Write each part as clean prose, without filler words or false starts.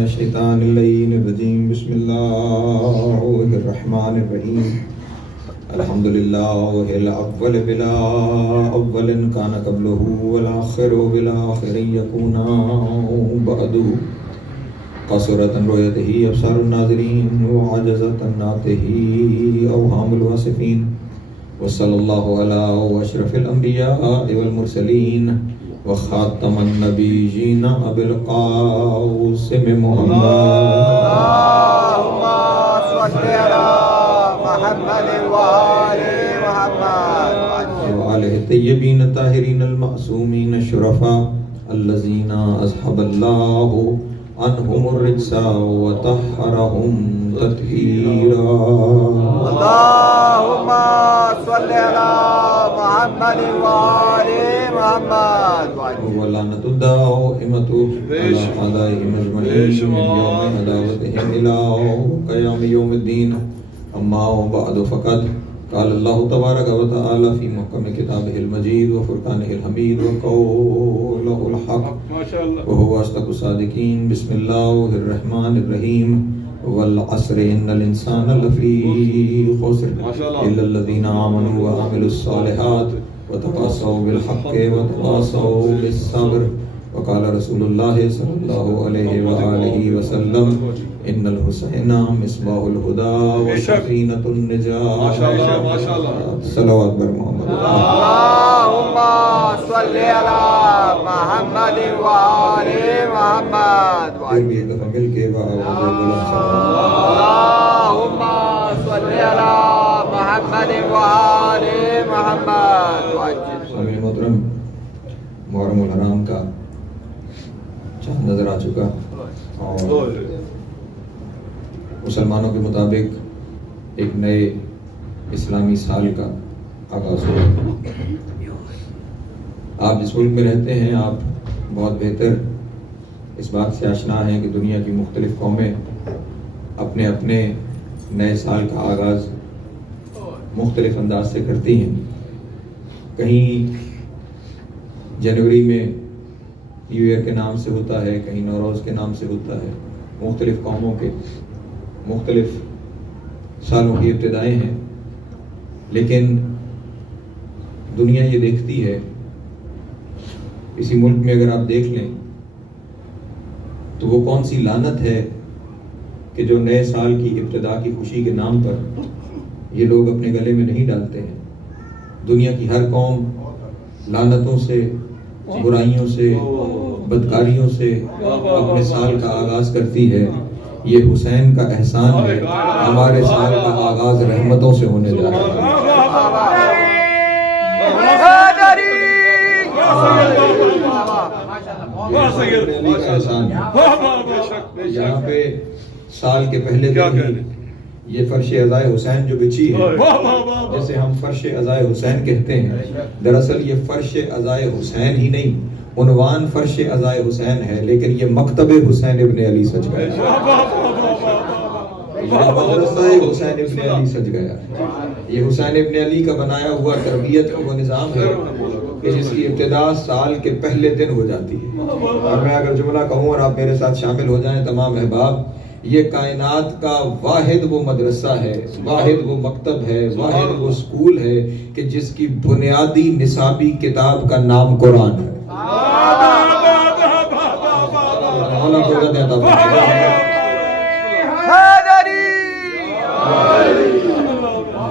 الشیطان اللعین الرجیم بسم اللہ الرحمن الرحیم الحمد للہ الاول بلا اول کان قبلہ والآخر بالآخر یکون بعدہ قصرت عن رؤیتہ ابصار الناظرین وعجزت عن نعتہ اوہام الواصفین وصلی اللہ علی اشرف الانبیاء والمرسلین وخاتم النبیین ابی القاسم محمد اللہم صل علی محمد وآل محمد وآلہ الطیبین الطاہرین المعصومین الشرفاء الذین اذھب اللہ عنہم الرجس وطہرہم تطہیرا اللہم صل علی محمد وآل محمد ولعنت الدائمۃ علی اعدائہم اجمعین من یوم عداوتہم الی قیام یوم الدین اما بعد فقد قال اللہ تبارک و تعالی فی محکم کتابہ المجید وفرقانہ الحمید وقولہ الحق وہو اصدق الصادقین بسم اللہ الرحمن الرحیم والعصر ان الانسان لفی خسر الا الذین آمنوا وعملوا الصالحات وتواصوا بالحق وتواصوا بالصبر وقال رسول اللہ صلی اللہ علیہ وآلہ وسلم ان الحسین مصباح الہدی وسفینۃ النجاۃ صلوات بر محمد اللہم صل علی محمد وآل محمد پھر بھی ایک دفعہ مل کے اللہم صل علی محمد وآل محمد. سامعین محترم، محرم الحرام کا چاند نظر آ چکا اور مسلمانوں کے مطابق ایک نئے اسلامی سال کا آغاز ہوا. آپ جس ملک میں رہتے ہیں آپ بہت بہتر اس بات سے آشنا ہیں کہ دنیا کی مختلف قومیں اپنے اپنے نئے سال کا آغاز مختلف انداز سے کرتی ہیں. کہیں جنوری میں نیو ایئر کے نام سے ہوتا ہے، کہیں نوروز کے نام سے ہوتا ہے. مختلف قوموں کے مختلف سالوں کی ابتدائیں ہیں، لیکن دنیا یہ دیکھتی ہے، اسی ملک میں اگر آپ دیکھ لیں تو وہ کون سی لعنت ہے کہ جو نئے سال کی ابتدا کی خوشی کے نام پر یہ لوگ اپنے گلے میں نہیں ڈالتے ہیں. دنیا کی ہر قوم لعنتوں سے، برائیوں سے، بدکاریوں سے اپنے سال کا آغاز کرتی ہے. یہ حسین کا احسان ہے، ہمارے سال کا آغاز رحمتوں سے ہونے جا رہا ہے. یہاں پہ سال کے پہلے دن یہ فرش عزائے حسین جو بچھی ہے، جسے ہم فرش عزائے حسین کہتے ہیں، دراصل یہ فرش عزائے حسین ہی نہیں، عنوان فرش عزائے حسین ہے، لیکن یہ مکتب حسین ابن علی سج گیا، مدرسہ حسین ابن علی سج گیا. یہ حسین ابن علی کا بنایا ہوا تربیت کا وہ نظام ہے کہ جس کی ابتدا سال کے پہلے دن ہو جاتی ہے. اور میں اگر جملہ کہوں اور آپ میرے ساتھ شامل ہو جائیں تمام احباب، یہ کائنات کا واحد وہ مدرسہ ہے، واحد وہ مکتب ہے، واحد وہ اسکول ہے کہ جس کی بنیادی نصابی کتاب کا نام قرآن ہے.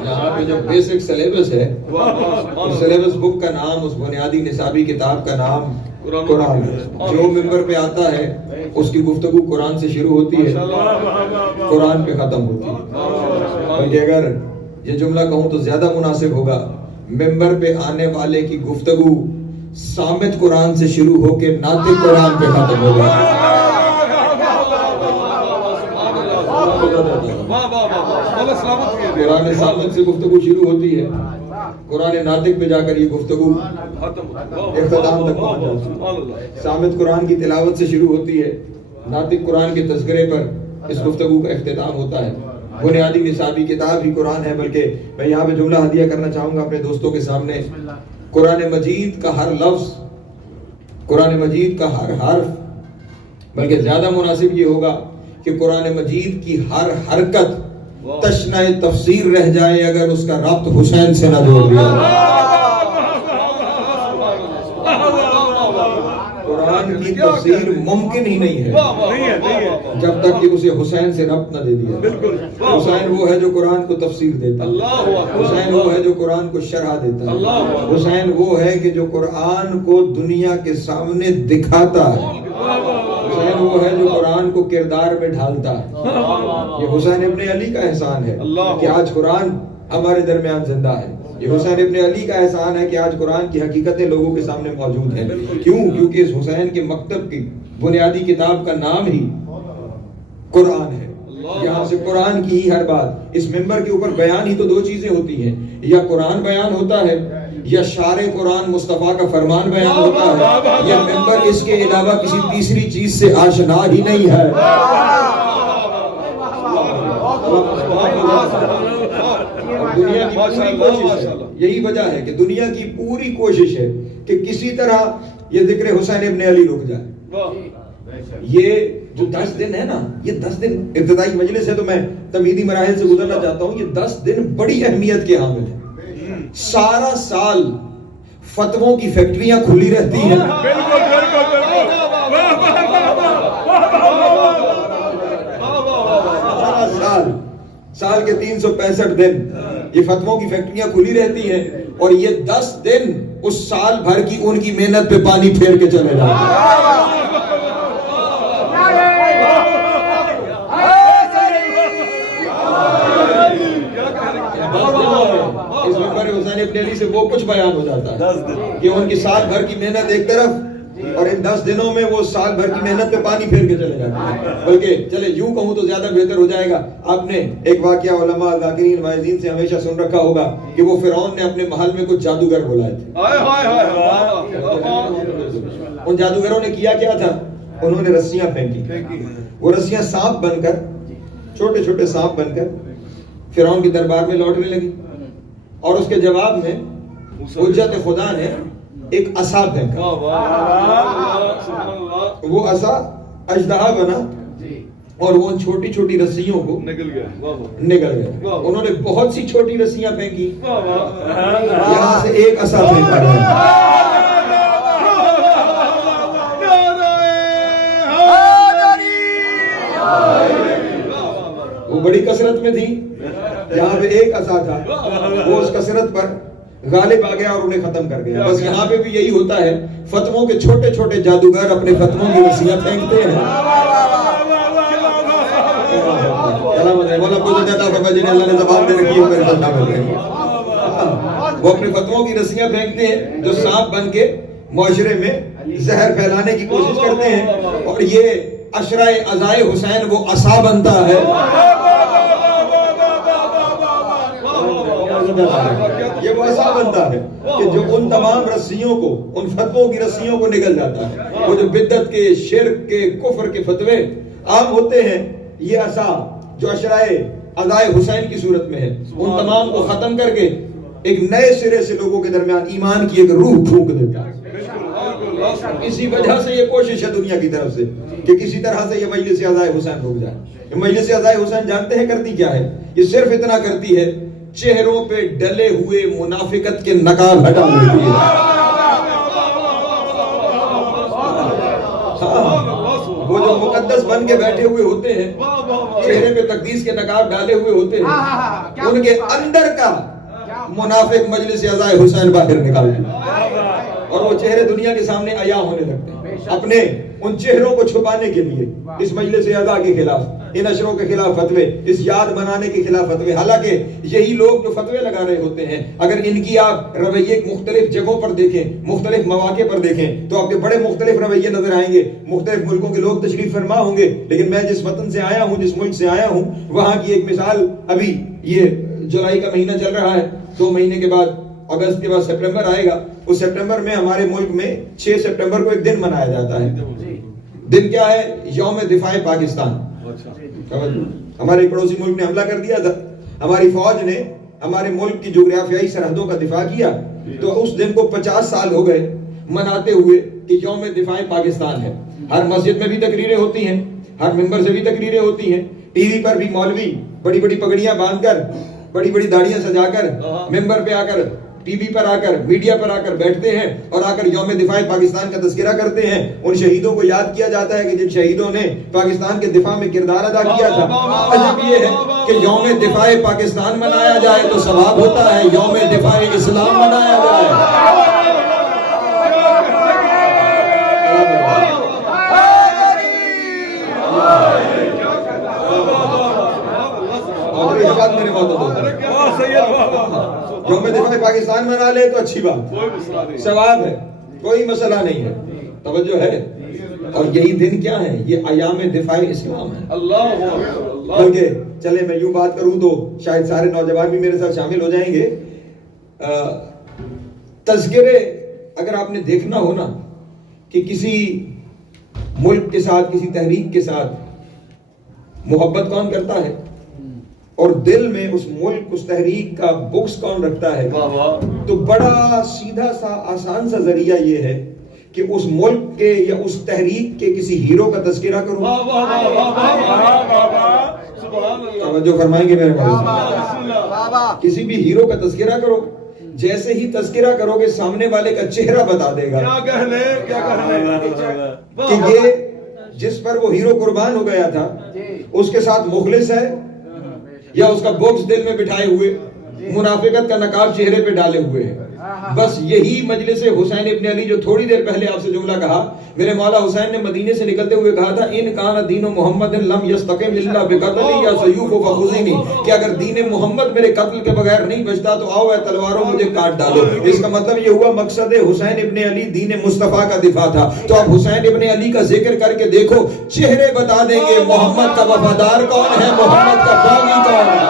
یہاں پہ جو بیسک سلیبس ہے، اس سلیبس بک کا نام، اس بنیادی نصابی کتاب کا نام قرآن ہے. جو ممبر پہ آتا ہے اس کی گفتگو قرآن سے شروع ہوتی ہے، قرآن پہ ختم ہوتی ہے. بلکہ اگر یہ جملہ کہوں تو زیادہ مناسب ہوگا، ممبر پہ آنے والے کی گفتگو صامت قرآن سے شروع ہو کے ناطق قرآن پہ ختم ہوگا. قرآن ثابت سے گفتگو شروع ہوتی ہے، قرآن ناطق پہ جا کر یہ گفتگو اختتام تک پہنچ جاتی ہے۔ ثابت قرآن کی تلاوت سے شروع ہوتی ہے، ناطق قرآن کے تذکرے پر اس گفتگو کا اختتام ہوتا ہے۔ بنیادی نصابی کتاب ہی قرآن ہے، بلکہ میں یہاں پہ جملہ ہدیہ کرنا چاہوں گا اپنے دوستوں کے سامنے۔ قرآن مجید کا ہر لفظ، قرآن مجید کا ہر حرف، بلکہ زیادہ مناسب یہ ہوگا کہ قرآن مجید کی ہر حرکت تشنہ تفسیر رہ جائے اگر اس کا ربط حسین سے نہ جوڑ دیا جائے۔ قرآن کی تفسیر ممکن ہی نہیں ہے جب تک کہ اسے حسین سے ربط نہ دے دیا۔ حسین وہ ہے جو قرآن کو تفسیر دیتا ہے، حسین وہ ہے جو قرآن کو شرح دیتا ہے، حسین وہ ہے کہ جو قرآن کو دنیا کے سامنے دکھاتا ہے، حسین وہ ہے جو قرآن کو کردار میں ڈھالتا ہے۔ یہ حسین ابن علی کا احسان ہے کہ آج قرآن ہمارے درمیان زندہ ہے۔ یہ حسین ابن علی کا احسان ہے کہ آج قرآن کی حقیقتیں لوگوں کے سامنے موجود ہیں۔ کیوں؟ کیونکہ اس حسین کے مکتب کی بنیادی کتاب کا نام ہی قرآن ہے۔ یہاں سے قرآن کی ہی ہر بات، اس ممبر کے اوپر بیان ہی تو دو چیزیں ہوتی ہیں، یا قرآن بیان ہوتا ہے یا شارع قرآن مصطفیٰ کا فرمان بیان ہوتا ہے۔ یہ ممبر اس کے علاوہ کسی تیسری چیز سے آشنا ہی نہیں ہے۔ دنیا کی پوری کوشش ہے، یہی وجہ ہے کہ دنیا کی پوری کوشش ہے کہ کسی طرح یہ ذکر حسین ابن علی رک جائے۔ یہ جو 10 دن ہے نا، یہ 10 دن ابتدائی مجلس ہے تو میں تمہیدی مراحل سے گزرنا چاہتا ہوں۔ یہ 10 دن بڑی اہمیت کے حامل ہیں۔ سارا سال فتووں کی فیکٹریاں کھلی رہتی ہیں، سارا سال کے 365 دن یہ فتووں کی فیکٹریاں کھلی رہتی ہیں، اور یہ 10 دن اس سال بھر کی ان کی محنت پہ پانی پھیر کے چلے جاتے ہیں۔ اس ممبر حسین ابن علی سے وہ کچھ بیان ہو جاتا ہے کہ ان کی سال بھر کی محنت ایک طرف، اور ان 10 دنوں میں وہ سال بھر کی محنت پہ پانی پھیر کے چلے جاتے ہیں۔ بلکہ چلے یوں کہوں تو زیادہ بہتر ہو جائے گا۔ آپ نے ایک واقعہ علماء ذاکرین واعظین سے ہمیشہ سن رکھا ہوگا کہ وہ فرعون نے اپنے محل میں کچھ جادوگر بلائے تھے۔ ان جادوگروں نے کیا کیا تھا؟ انہوں نے رسیاں پھینکی، وہ رسیاں سانپ بن کر، چھوٹے چھوٹے سانپ بن کر فرعون کے دربار میں لوٹنے لگی، اور اس کے جواب میں حجت خدا نے ایک عصا پھینکا۔ وہ عصا اژدہا بنا اور وہ ان چھوٹی چھوٹی رسیوں کو نگل گئے۔ انہوں نے بہت سی چھوٹی رسیاں پھینکی، یہاں سے ایک عصا پھینکا۔ وہ بڑی کثرت میں تھی، یہاں پہ ایک عصا تھا، وہ اس کثرت پر غالب آ گیا اور انہیں ختم کر گیا۔ بس یہاں پہ بھی یہی ہوتا ہے، فتووں کے چھوٹے چھوٹے جادوگر اپنے فتووں کی رسیاں پھینکتے ہیں۔ جنہیں اللہ نے زبان دے رکھی ہے، وہ اپنے فتووں کی رسیاں پھینکتے ہیں جو سانپ بن کے معاشرے میں زہر پھیلانے کی کوشش کرتے ہیں، اور یہ عشرہ عزائے حسین وہ عصا بنتا ہے۔ یہ وہ عصا بنتا ہے کہ جو ان تمام رسیوں کو، ان فتووں کی رسیوں کو نگل جاتا ہے۔ وہ جو بدعت کے، شرک کے، کفر کے فتوے عام ہوتے ہیں، یہ عصا جو عشرہ عزائے حسین کی صورت میں ہے، ان تمام کو ختم کر کے ایک نئے سرے سے لوگوں کے درمیان ایمان کی ایک روح پھونک دیتا ہے۔ اسی وجہ سے یہ کوشش ہے دنیا کی طرف سے کہ کسی طرح سے یہ مجلس عزائے حسین رک جائے۔ یہ مجلس عزائے حسین جانتے ہیں کرتی کیا ہے؟ یہ صرف اتنا کرتی ہے، چہروں پہ ڈلے ہوئے منافقت کے نقاب ہٹا دیتی ہے۔ وہ جو مقدس بن کے بیٹھے ہوئے ہوتے ہیں، چہرے پہ تقدیس کے نقاب ڈالے ہوئے ہوتے ہیں، ان کے اندر کا منافق مجلس عزائے حسین باہر نکالتے ہیں، اور وہ چہرے دنیا کے سامنے عیاں ہونے لگتے ہیں۔ اپنے ان چہروں کو چھپانے کے لیے اس مجلس اعضاء کے خلاف، ان اشروں کے خلاف فتوے، اس یاد منانے کے خلاف فتوے. حالانکہ یہی لوگ جو فتوے لگا رہے ہوتے ہیں، اگر ان کی آپ رویے مختلف جگہوں پر دیکھیں، مختلف مواقع پر دیکھیں، تو آپ کے بڑے مختلف رویے نظر آئیں گے. مختلف ملکوں کے لوگ تشریف فرما ہوں گے، لیکن میں جس وطن سے آیا ہوں، جس ملک سے آیا ہوں، وہاں کی ایک مثال، ابھی یہ جولائی کا مہینہ چل رہا ہے، 2 مہینے کے بعد اگست کے بعد سپٹمبر آئے گا. اس سپٹمبر میں ہمارے ملک میں 6 سپٹمبر کو ایک دن منایا جاتا ہے. دن کیا ہے؟ یوم دفاع پاکستان. ہمارے پڑوسی ملک نے حملہ کر دیا تھا، ہماری فوج نے ہمارے ملک کی جغرافیائی سرحدوں کا دفاع کیا، تو اس دن کو 50 سال ہو گئے مناتے ہوئے کہ یوم دفاع پاکستان ہے. ہر مسجد میں بھی تقریریں ہوتی ہیں، ہر ممبر سے بھی تقریریں ہوتی ہیں، ٹی وی پر بھی مولوی بڑی بڑی پگڑیاں باندھ کر، بڑی بڑی داڑیاں سجا کر ممبر پہ آ کر، ٹی وی پر آ کر، میڈیا پر آ کر بیٹھتے ہیں اور آ کر یوم دفاع پاکستان کا تذکرہ کرتے ہیں. ان شہیدوں کو یاد کیا جاتا ہے کہ جن شہیدوں نے پاکستان کے دفاع میں کردار ادا کیا تھا. عجب یہ ہے کہ یوم دفاع پاکستان منایا جائے تو ثواب ہوتا ہے، یوم دفاع اسلام منایا جائے. یوم دفاع پاکستان منا لے تو اچھی بات، ثواب ہے، کوئی مسئلہ نہیں ہے. توجہ ہے. اور یہی دن کیا ہے؟ یہ ایام دفاع اسلام ہے. بلکہ چلے میں یوں بات کروں تو شاید سارے نوجوان بھی میرے ساتھ شامل ہو جائیں گے. تذکرے اگر آپ نے دیکھنا ہو نا کہ کسی ملک کے ساتھ، کسی تحریک کے ساتھ محبت کون کرتا ہے اور دل میں اس ملک، اس تحریک کا بغض کون رکھتا ہے، تو بڑا سیدھا سا آسان سا ذریعہ یہ ہے کہ اس ملک کے یا اس تحریک کے کسی ہیرو کا تذکرہ کرو. توجہ فرمائیں گے میرے بھائی؟ کسی بھی ہیرو کا تذکرہ کرو، جیسے ہی تذکرہ کرو گے سامنے والے کا چہرہ بتا دے گا کہ یہ جس پر وہ ہیرو قربان ہو گیا تھا اس کے ساتھ مخلص ہے یا اس کا بغض دل میں بٹھائے ہوئے، منافقت کا نقاب چہرے پہ ڈالے ہوئے ہے. بس یہی مجلس حسین ابن علی جو تھوڑی دیر پہلے آپ سے جملہ کہا، میرے مولا حسین نے مدینے سے نکلتے ہوئے کہا تھا ان کان دین محمد لم یستقم الا بقتل یا سیوف فخذنی، کہ اگر دین محمد میرے قتل کے بغیر نہیں بچتا تو آؤ اے تلواروں مجھے کاٹ ڈالو. اس کا مطلب یہ ہوا مقصد حسین ابن علی دین مصطفیٰ کا دفاع تھا. تو اب حسین ابن علی کا ذکر کر کے دیکھو، چہرے بتا دیں گے محمد کا وفادار کون ہے، محمد کا باغی کون ہے.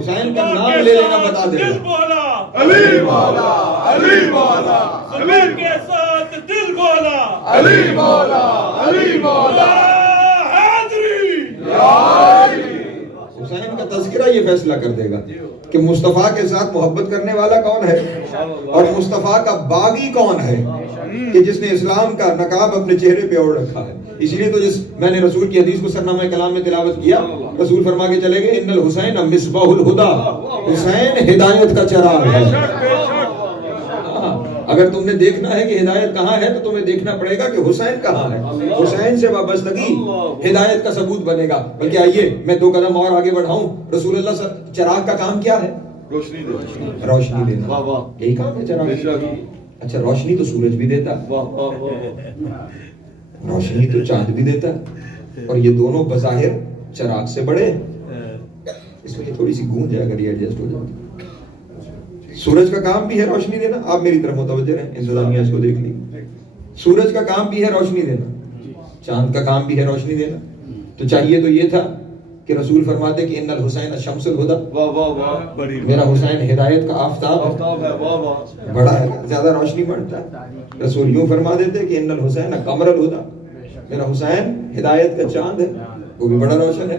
حسین کا نام لے لینا بتا دے علی مولا، علی مولا، زمین کے ساتھ دل بولا، علی مولا، علی مولا، حسین کا تذکرہ یہ فیصلہ کر دے گا کہ مصطفیٰ کے ساتھ محبت کرنے والا کون ہے اور مصطفیٰ کا باغی کون ہے، کہ جس نے اسلام کا نقاب اپنے چہرے پہ اوڑھ رکھا ہے. اس لیے تو میں نے رسول کی حدیث کو سرنامہ کلام میں تلاوت کیا، رسول فرما کے چلے گئے ان الحسین مصباح الہدی، حسین ہدایت کا چراغ ہے. اگر تم نے دیکھنا ہے کہ ہدایت کہاں ہے تو تمہیں دیکھنا پڑے گا کہ حسین کہاں ہے. حسین سے وابستگی ہدایت کا ثبوت بنے گا. بلکہ آئیے میں 2 قدم اور آگے بڑھاؤں. رسول اللہ چراغ کا کام کیا ہے؟ روشنی دینا. یہی کام ہے چراغ. اچھا روشنی تو سورج بھی دیتا، روشنی تو چاند بھی دیتا، اور یہ دونوں بظاہر چراغ سے بڑے ہیں. اس میں تھوڑی سی گونج ہے، اگر یہ ایڈجسٹ ہو جائے. سورج کا کام بھی ہے روشنی دینا. آپ میری طرف متوجہ رہیں، انتظامیہ اس کو دیکھ لی. سورج کا کام بھی ہے روشنی دینا، چاند کا کام بھی ہے روشنی دینا. تو چاہیے تو یہ تھا کہ رسول فرماتے کہ ان الحسین شمس الہدی، میرا حسین ہدایت کا آفتاب ہے، بڑا ہے، زیادہ روشنی بڑھتا ہے. رسول یوں فرما دیتے کہ ان الحسین قمر الہدی، میرا حسین ہدایت کا چاند ہے، وہ بھی بڑا روشن ہے.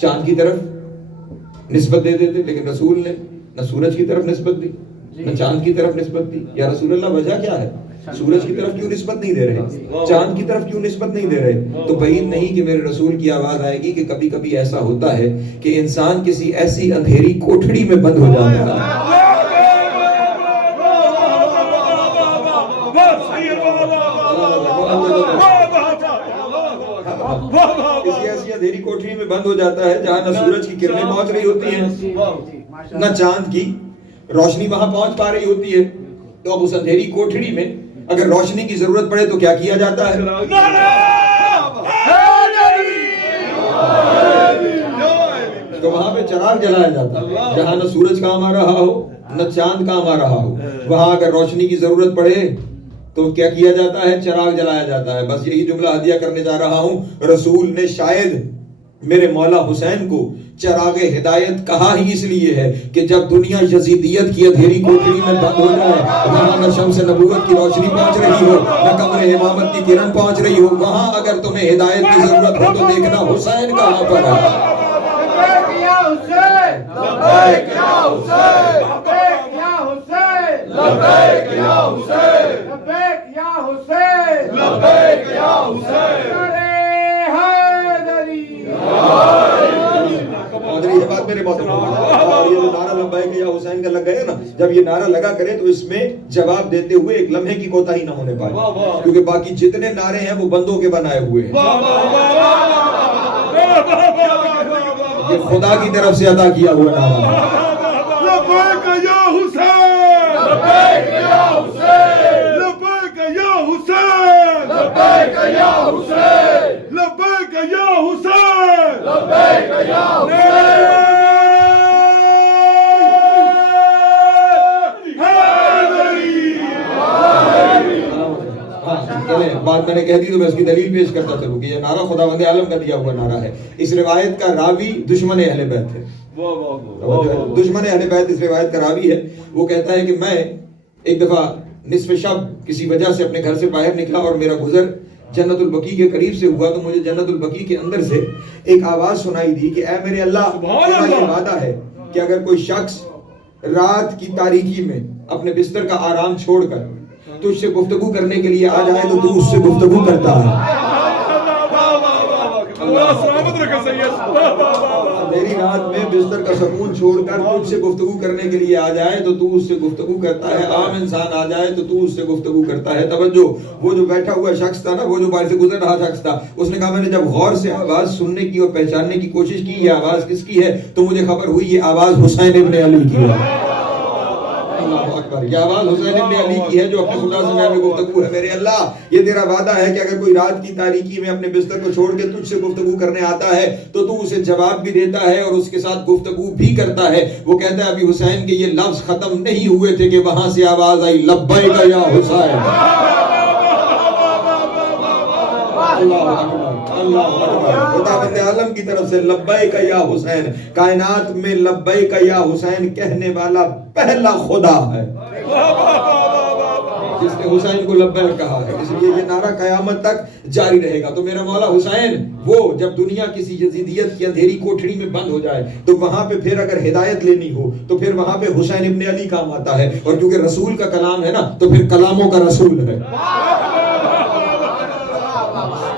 چاند کی طرف نسبت دے دیتے، لیکن رسول نے نہ سورج کی طرف نسبت دی نہ چاند کی طرف نسبت دی. یا رسول اللہ وجہ کیا ہے؟ سورج کی طرف کیوں نسبت نہیں دے رہے، چاند کی طرف کیوں نسبت نہیں دے رہے؟ تو بعید نہیں کہ میرے رسول کی آواز آئے گی کہ کبھی کبھی ایسا ہوتا ہے کہ انسان کسی ایسی اندھیری کوٹھڑی میں بند ہو جاتا ہے. کسی ایسی اندھیری کوٹری میں بند ہو جاتا ہے جہاں نہ سورج کی کرنیں پہنچ رہی ہوتی ہیں نہ چاند کی روشنی وہاں پہنچ پا رہی ہوتی ہے. تو اب اس اندھیری کوٹری میں اگر روشنی کی ضرورت پڑے تو کیا کیا جاتا ہے؟ تو وہاں پہ چراغ جلایا جاتا ہے جہاں نہ سورج کام آ رہا ہو نہ چاند کام آ رہا ہو. وہاں اگر روشنی کی ضرورت پڑے تو کیا کیا جاتا ہے؟ چراغ جلایا جاتا ہے. بس یہی جملہ ہدیہ کرنے جا رہا ہوں. رسول نے شاید میرے مولا حسین کو چراغ ہدایت کہا ہی اس لیے ہے کہ جب دنیا یزیدیت کی اندھیری کوٹری میں بند ہو جائے, وہاں نہ شمس نبوت کی روشنی پہنچ رہی ہو نہ قمر امامت کی کرن پہنچ رہی ہو, وہاں اگر تمہیں ہدایت کی ضرورت ہو تو دیکھنا حسین کہاں پر ہے. یہ بات میرے بہت نعرہ لبیک یا حسین کا لگ گیا نا, جب یہ نعرہ لگا کرے تو اس میں جواب دیتے ہوئے ایک لمحے کی کوتاہی نہ ہونے پائے, کیونکہ باقی جتنے نعرے ہیں وہ بندوں کے بنائے ہوئے ہیں. یہ خدا کی طرف سے عطا کیا ہوا نعرہ ہے. لبیک یا حسین, لبیک یا حسین, لبیک یا حسین, لبیک یا حسین, لبیک یا حسین, لبیک یا حسین. بات میں نے کہہ دی تو میں اس کی دلیل پیش کرتا چلوں کہ یہ نعرہ خداوند عالم کا دیا ہوا نعرہ ہے. اس روایت کا راوی دشمن اہل بیت ہے. دشمن اہل بیت اس روایت کا راوی ہے. وہ کہتا ہے کہ میں ایک دفعہ نصف شب کسی وجہ سے اپنے گھر سے باہر نکلا اور میرا گزر جنت البقیع کے قریب سے ہوا تو مجھے جنت البقیع کے اندر سے ایک آواز سنائی دی کہ اے میرے اللہ, تیرا یہ وعدہ ہے کہ اگر کوئی شخص رات کی تاریکی میں اپنے بستر کا آرام چھوڑ کر تجھ سے گفتگو کرنے کے لیے آ جائے تو تو اس سے گفتگو کرتا ہے. میری رات میں بستر کا سکون چھوڑ کر تجھ سے گفتگو کرنے کے لیے آ جائے تو تو اس سے گفتگو کرتا ہے. عام انسان آ جائے تو تو اس سے گفتگو کرتا ہے. توجہ, وہ جو بیٹھا ہوا شخص تھا نا, وہ جو باہر سے گزر رہا شخص تھا, اس نے کہا میں نے جب غور سے آواز سننے کی اور پہچاننے کی کوشش کی یہ آواز کس کی ہے تو مجھے خبر ہوئی یہ آواز حسین ابن علی کی ہے. یہ آواز حسین ابن علی کی ہے جو اپنے خدا سے میں گفتگو ہے. میرے اللہ, یہ تیرا وعدہ ہے کہ اگر کوئی رات کی تاریکی میں اپنے بستر کو چھوڑ کے تجھ سے گفتگو کرنے آتا ہے تو تو اسے جواب بھی دیتا ہے اور اس کے ساتھ گفتگو بھی کرتا ہے. وہ کہتا ہے ابھی حسین کے یہ لفظ ختم نہیں ہوئے تھے کہ وہاں سے آواز آئی لبیک یا حسین. خداوند عالم کی طرف سے لبیک یا حسین. کائنات میں لبیک یا حسین کہنے والا پہلا خدا ہے جس نے حسین کو لبیک کہا ہے. اس لیے یہ نعرہ قیامت تک جاری رہے گا. تو میرا مولا حسین وہ جب دنیا کسی یزیدیت کی اندھیری کوٹھڑی میں بند ہو جائے تو وہاں پہ پھر اگر ہدایت لینی ہو تو پھر وہاں پہ حسین ابن علی کام آتا ہے. اور کیونکہ رسول کا کلام ہے نا تو پھر کلاموں کا رسول ہے.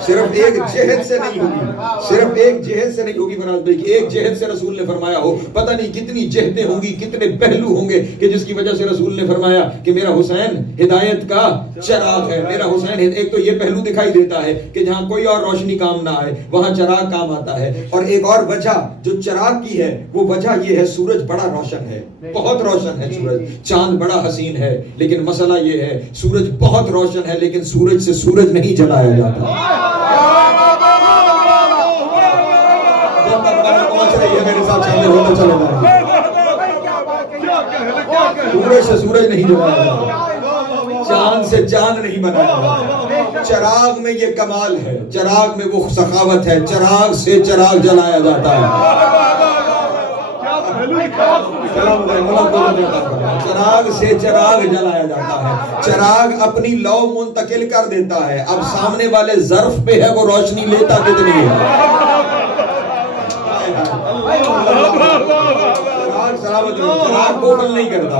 صرف ایک جہد سے نہیں ہوگی, صرف ایک جہد سے نہیں ہوگی فراز بھائی کہ ایک جہد سے رسول نے فرمایا ہو. پتہ نہیں کتنی جہدیں ہوں گی, کتنے پہلو ہوں گے کہ جس کی وجہ سے رسول نے فرمایا کہ میرا حسین ہدایت کا چراغ ہے. میرا حسین, ایک تو یہ پہلو دکھائی دیتا ہے کہ جہاں کوئی اور روشنی کام نہ آئے وہاں چراغ کام آتا ہے. اور ایک اور وجہ جو چراغ کی ہے وہ وجہ یہ ہے سورج بڑا روشن ہے, بہت روشن ہے سورج. چاند بڑا حسین ہے لیکن مسئلہ یہ ہے سورج بہت روشن ہے لیکن سورج سے سورج نہیں جلایا جاتا. میرے ساتھ شامل ہوتے چلے جائیں. سورج سے سورج نہیں جلایا جاتا, چاند سے چاند نہیں بنایا جاتا. چراغ میں یہ کمال ہے, چراغ میں وہ سخاوت ہے, چراغ سے چراغ جلایا جاتا ہے. چراغ سے چراغ جلایا جاتا ہے. چراغ اپنی لو منتقل کر دیتا ہے. اب سامنے والے ظرف پہ ہے وہ روشنی لیتا کتنی ہے. چراغ بوکل نہیں کرتا,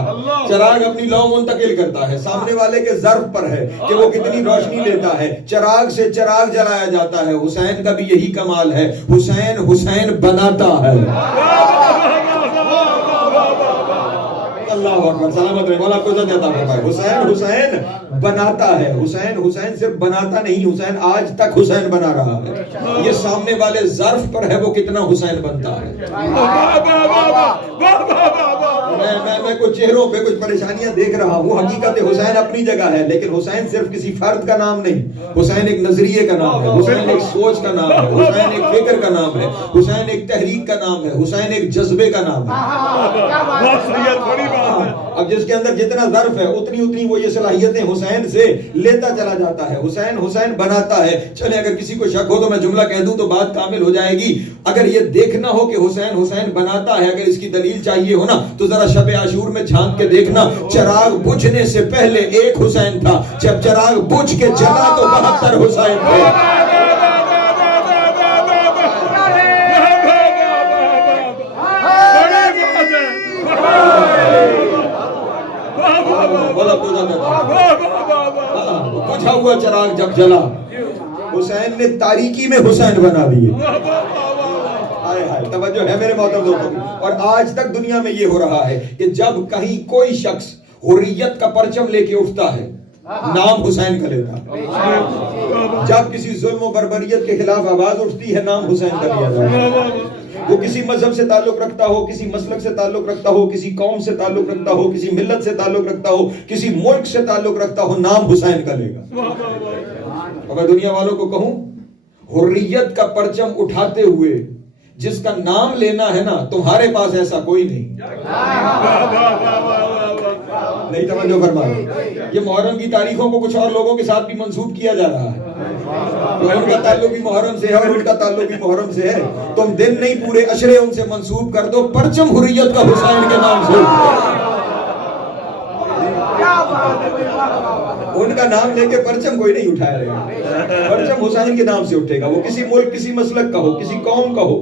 چراغ اپنی لو منتقل کرتا ہے. سامنے والے کے ظرف پر ہے کہ وہ کتنی روشنی لیتا ہے. چراغ سے چراغ جلایا جاتا ہے. حسین کا بھی یہی کمال ہے, حسین حسین بناتا ہے. اللہ اکبر، سلامت رہے، مولا کو عزت عطا فرمائے۔ حسین حسین بناتا ہے، حسین حسین صرف بناتا نہیں، حسین آج تک حسین بنا رہا ہے۔ یہ سامنے والے ظرف پر ہے وہ کتنا حسین بنتا ہے۔ میں کچھ چہروں پہ کچھ پریشانیاں دیکھ رہا ہوں، حقیقت حسین اپنی جگہ ہے، لیکن حسین صرف کسی فرد کا نام نہیں، حسین ایک نظریے کا نام ہے، حسین ایک سوچ کا نام ہے، حسین ایک فکر کا نام ہے، حسین ایک تحریک کا نام ہے، حسین ایک جذبے کا نام ہے۔ اب جس کے اندر جتنا ظرف ہے اتنی وہ یہ صلاحیتیں حسین سے لیتا چلا جاتا ہے۔ حسین حسین بناتا ہے۔ چلے اگر کسی کو شک ہو تو میں جملہ کہہ دوں تو بات کامل ہو جائے گی۔ اگر یہ دیکھنا ہو کہ حسین حسین بناتا ہے، اگر اس کی دلیل چاہیے ہو نا تو ذرا شب عاشور میں جھانک کے دیکھنا، چراغ بجھنے سے پہلے ایک حسین تھا، جب چراغ بجھ کے جلا تو 72 حسین تھے۔ بجھا ہوا چراغ جب جلا، حسین نے تاریکی میں حسین بنا دیے۔ توجہ ہے میرے محترم دوستو، اور آج تک دنیا میں یہ ہو رہا ہے کہ جب کہیں کوئی شخص حریت کا پرچم لے کے اٹھتا ہے نام حسین کا لیتا ہے، جب کسی ظلم و بربریت کے خلاف آواز اٹھتی ہے نام حسین کا لیا جاتا ہے۔ وہ کسی مذہب سے تعلق رکھتا ہو، کسی مسلک سے تعلق رکھتا ہو، کسی قوم سے تعلق رکھتا ہو، کسی ملت سے تعلق رکھتا ہو، کسی ملک سے تعلق رکھتا ہو، نام حسین کا لے گا۔ اگر دنیا والوں کو کہوں حریت کا پرچم اٹھاتے ہوئے جس کا نام لینا ہے نا، تمہارے پاس ایسا کوئی نہیں۔ نہیں توجہ فرما، یہ محرم کی تاریخوں کو کچھ اور لوگوں کے ساتھ بھی منسوب کیا جا رہا ہے، ان کا تعلق بھی محرم سے ہے اور ان کا تعلق بھی محرم سے ہے۔ تم دن نہیں پورے عشرے ان سے منسوب کر دو، پرچم حریت کا حسین کے نام سے، ان کا نام لے کے پرچم کوئی نہیں اٹھائے گا، پرچم حسین کے نام سے اٹھے گا۔ وہ کسی ملک کسی مسلک کا ہو، کسی قوم کا ہو،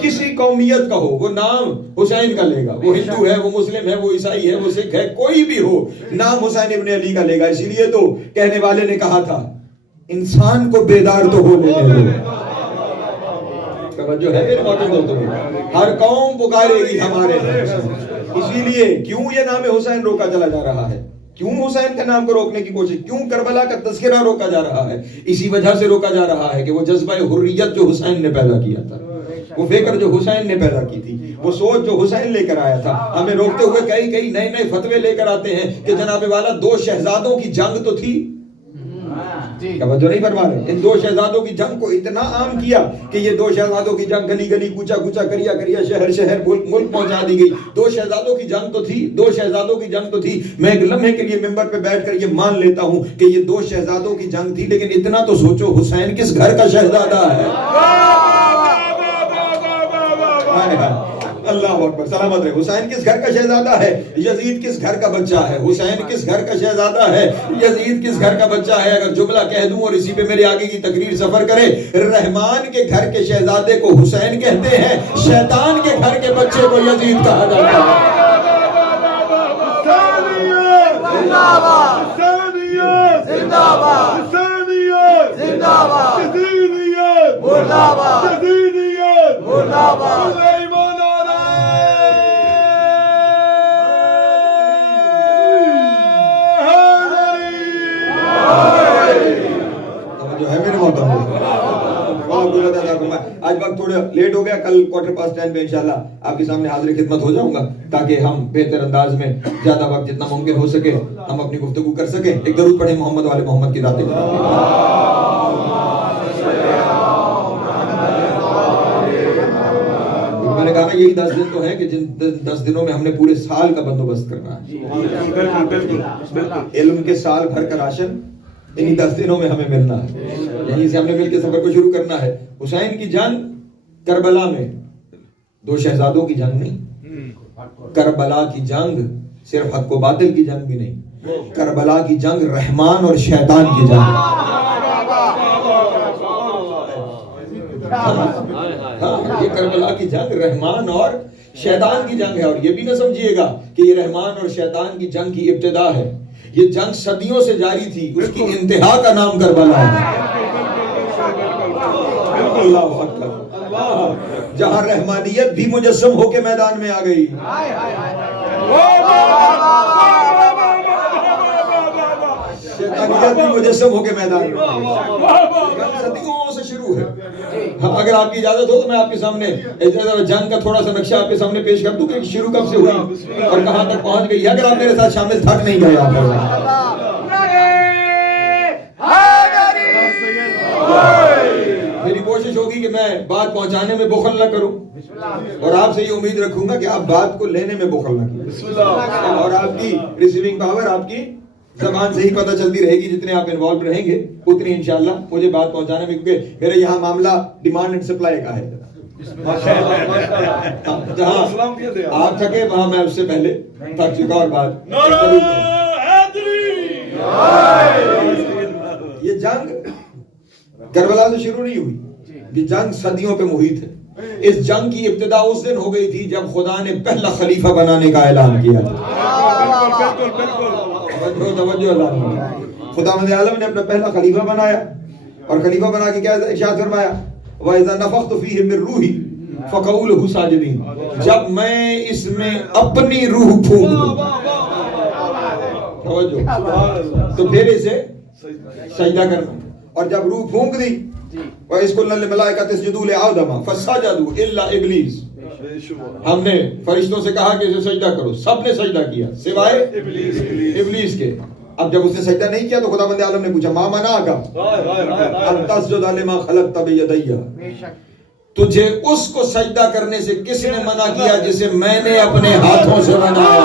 کسی قومیت کا ہو، وہ نام حسین کا لے گا۔ وہ ہندو ہے، وہ مسلم ہے، وہ عیسائی ہے، وہ سکھ ہے، کوئی بھی ہو، نام حسین ابن علی کا لے گا۔ اسی لیے تو کہنے والے نے کہا تھا انسان کو بیدار تو ہو لینے دو۔ توجہ ہے میرے محترم دوستو، ہر قوم پکارے گی ہمارے حسین۔ اسی لیے کیوں یہ نام حسین روکا چلا جا رہا ہے، کیوں حسین کے نام کو روکنے کی کوشش، کیوں کربلا کا تذکرہ روکا جا رہا ہے؟ اسی وجہ سے روکا جا رہا ہے کہ وہ جذبہ حریت جو حسین نے پیدا کیا تھا، وہ فکر جو حسین نے پیدا کی تھی، وہ سوچ جو حسین لے کر آیا تھا، ہمیں روکتے ہوئے کئی نئے فتوے لے کر آتے ہیں کہ جناب والا 2 شہزادوں کی جنگ تو تھی۔ توجہ نہیں فرما رہے؟ ان 2 شہزادوں کی جنگ کو اتنا عام کیا کہ یہ 2 شہزادوں کی جنگ گلی گلی کوچا کوچا کریا شہر شہر ملک پہنچا دی گئی۔ 2 شہزادوں کی جنگ تو تھی، 2 شہزادوں کی جنگ تو تھی۔ میں ایک لمحے کے لیے ممبر پہ بیٹھ کر یہ مان لیتا ہوں کہ یہ 2 شہزادوں کی جنگ تھی، لیکن اتنا تو سوچو حسین کس گھر کا شہزادہ ہے۔ اللہ اکبر، سلامت رہے۔ حسین کس گھر کا شہزادہ ہے؟ یزید کس گھر کا بچہ ہے؟ حسین کس گھر کا شہزادہ ہے؟ یزید کس گھر کا بچہ ہے؟ اگر جملہ کہہ دوں اور اسی پہ میرے آگے کی تقریر سفر کرے، رحمان کے گھر کے شہزادے کو حسین کہتے ہیں، شیطان کے گھر کے بچے کو یزید کہا جاتا ہے۔ آج وقت تھوڑا لیٹ ہو گیا، کل 10:15 میں انشاءاللہ آپ کے سامنے حاضر خدمت ہو جاؤں گا تاکہ ہم بہتر انداز میں زیادہ وقت جتنا ممکن ہو سکے ہم اپنی گفتگو کر سکیں۔ ایک درود پڑھیں محمد والے محمد کی ذات پر۔ میں نے کہا نا یہی 10 دن تو ہیں کہ جن 10 دنوں میں ہم نے پورے سال کا بندوبست کرنا ہے۔ علم کے سال بھر کا راشن انہی 10 دنوں میں ہمیں ملنا ہے، یہیں سے ہم نے مل کے سفر کو شروع کرنا ہے۔ حسین کی جنگ کربلا میں 2 شہزادوں کی جنگ نہیں، کربلا کی جنگ صرف حق و باطل کی جنگ بھی نہیں، کربلا کی جنگ رحمان اور شیطان کی جنگ۔ یہ کربلا کی جنگ رحمان اور شیطان کی جنگ ہے، اور یہ بھی نہ سمجھیے گا کہ یہ رحمان اور شیطان کی جنگ کی ابتدا ہے، یہ جنگ صدیوں سے جاری تھی، اس کی انتہا کا نام کربلا ہے۔ اللہ اکبر، جہاں رحمانیت بھی مجسم ہو کے میدان میں آ گئی، شیطانیت بھی مجسم ہو کے میدان میں صدیوں سے شروع ہے. ہاں اگر آپ کی اجازت ہو تو میں آپ کے سامنے جنگ کا تھوڑا سا نقشہ آپ کے سامنے پیش کر دوں کہ شروع کب سے ہوئی اور کہاں تک پہنچ گئی ہے. اگر آپ میرے ساتھ شامل تھک نہیں گئے آپ میری کوشش ہوگی کہ میں بات پہنچانے میں بخل نہ کروں اور آپ سے یہ امید رکھوں گا کہ آپ بات کو لینے میں بخل نہ کریں اور آپ کی ریسیونگ پاور آپ کی زبان سے ہی پتہ چلتی رہے گی. جتنے آپ انوالو رہیں گے اتنی انشاءاللہ مجھے بات پہنچانے میں, کیونکہ میرے یہاں معاملہ ڈیمانڈ اینڈ سپلائی کا ہے. جہاں آپ تھکے وہاں میں اس سے پہلے تھک چکا. اور بات یہ جنگ کربلا سے شروع نہیں ہوئی, یہ جنگ صدیوں پہ محیط ہے. اس جنگ کی ابتدا اس دن ہو گئی تھی جب خدا نے پہلا خلیفہ بنانے کا اعلان کیا تھا. خداوند عالم نے اپنا پہلا خلیفہ بنایا اور خلیفہ بنا کے کیا ارشاد فرمایا, وَإِذَا نَفَخْتُ فِيهِ مِن رُوحِي فَقَعُوا لَهُ سَاجِدِينَ. جب میں اس میں اپنی روح پھونک دوں, توجہ, تو پھر اسے سجدہ کرنا. اور جب روح پھونک دی, وَإِذْ قُلْنَا لِلْمَلَائِكَةِ اسْجُدُوا لِآدَمَ فَسَجَدُوا إِلَّا إِبْلِيسَ. ہم نے فرشتوں سے کہا کہ اسے سجدہ کرو, سب نے سجدہ کیا سوائے ابلیس کے. اب جب اس نے سجدہ نہیں کیا تو خداوند عالم نے پوچھا, ما منعک ان تسجد لما خلقت بیدی, تجھے اس کو سجدہ کرنے سے کس نے منع کیا جسے میں نے اپنے ہاتھوں سے بنایا.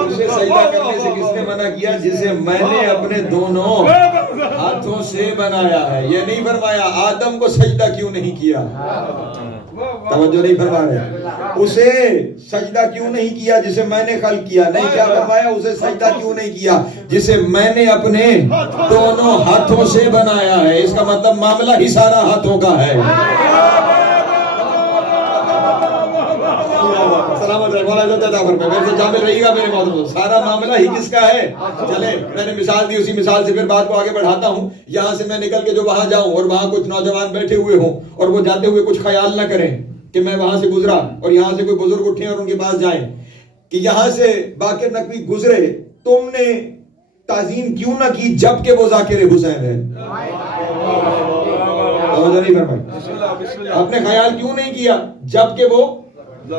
اسے سجدہ کرنے سے کس نے منع کیا جسے میں نے اپنے دونوں ہاتھوں سے بنایا ہے. یہ نہیں فرمایا آدم کو سجدہ کیوں نہیں کیا, توجہ نہیں فرما رہے. اسے سجدہ کیوں نہیں کیا جسے میں نے خلق کیا, نہیں, کیا فرمایا اسے سجدہ کیوں نہیں کیا جسے میں نے اپنے دونوں ہاتھوں سے بنایا ہے. اس کا مطلب معاملہ ہی سارا ہاتھوں کا ہے. شامل رہی گا میرے موضوع, سارا معاملہ ہی کس کا ہے. چلے میں نے مثال دی, اسی مثال سے پھر بات کو آگے بڑھاتا ہوں. یہاں سے میں نکل کے جو وہاں جاؤں اور وہاں کچھ نوجوان بیٹھے ہوئے ہوں اور وہ جاتے ہوئے کچھ خیال نہ کریں کہ میں وہاں سے گزرا, اور یہاں سے کوئی بزرگ اٹھیں اور ان کے پاس جائیں کہ یہاں سے باقر نقوی گزرے, تم نے تعظیم کیوں نہ کی جبکہ وہ ذاکر حسین ہے. آپ نے خیال کیوں نہیں کیا جبکہ وہ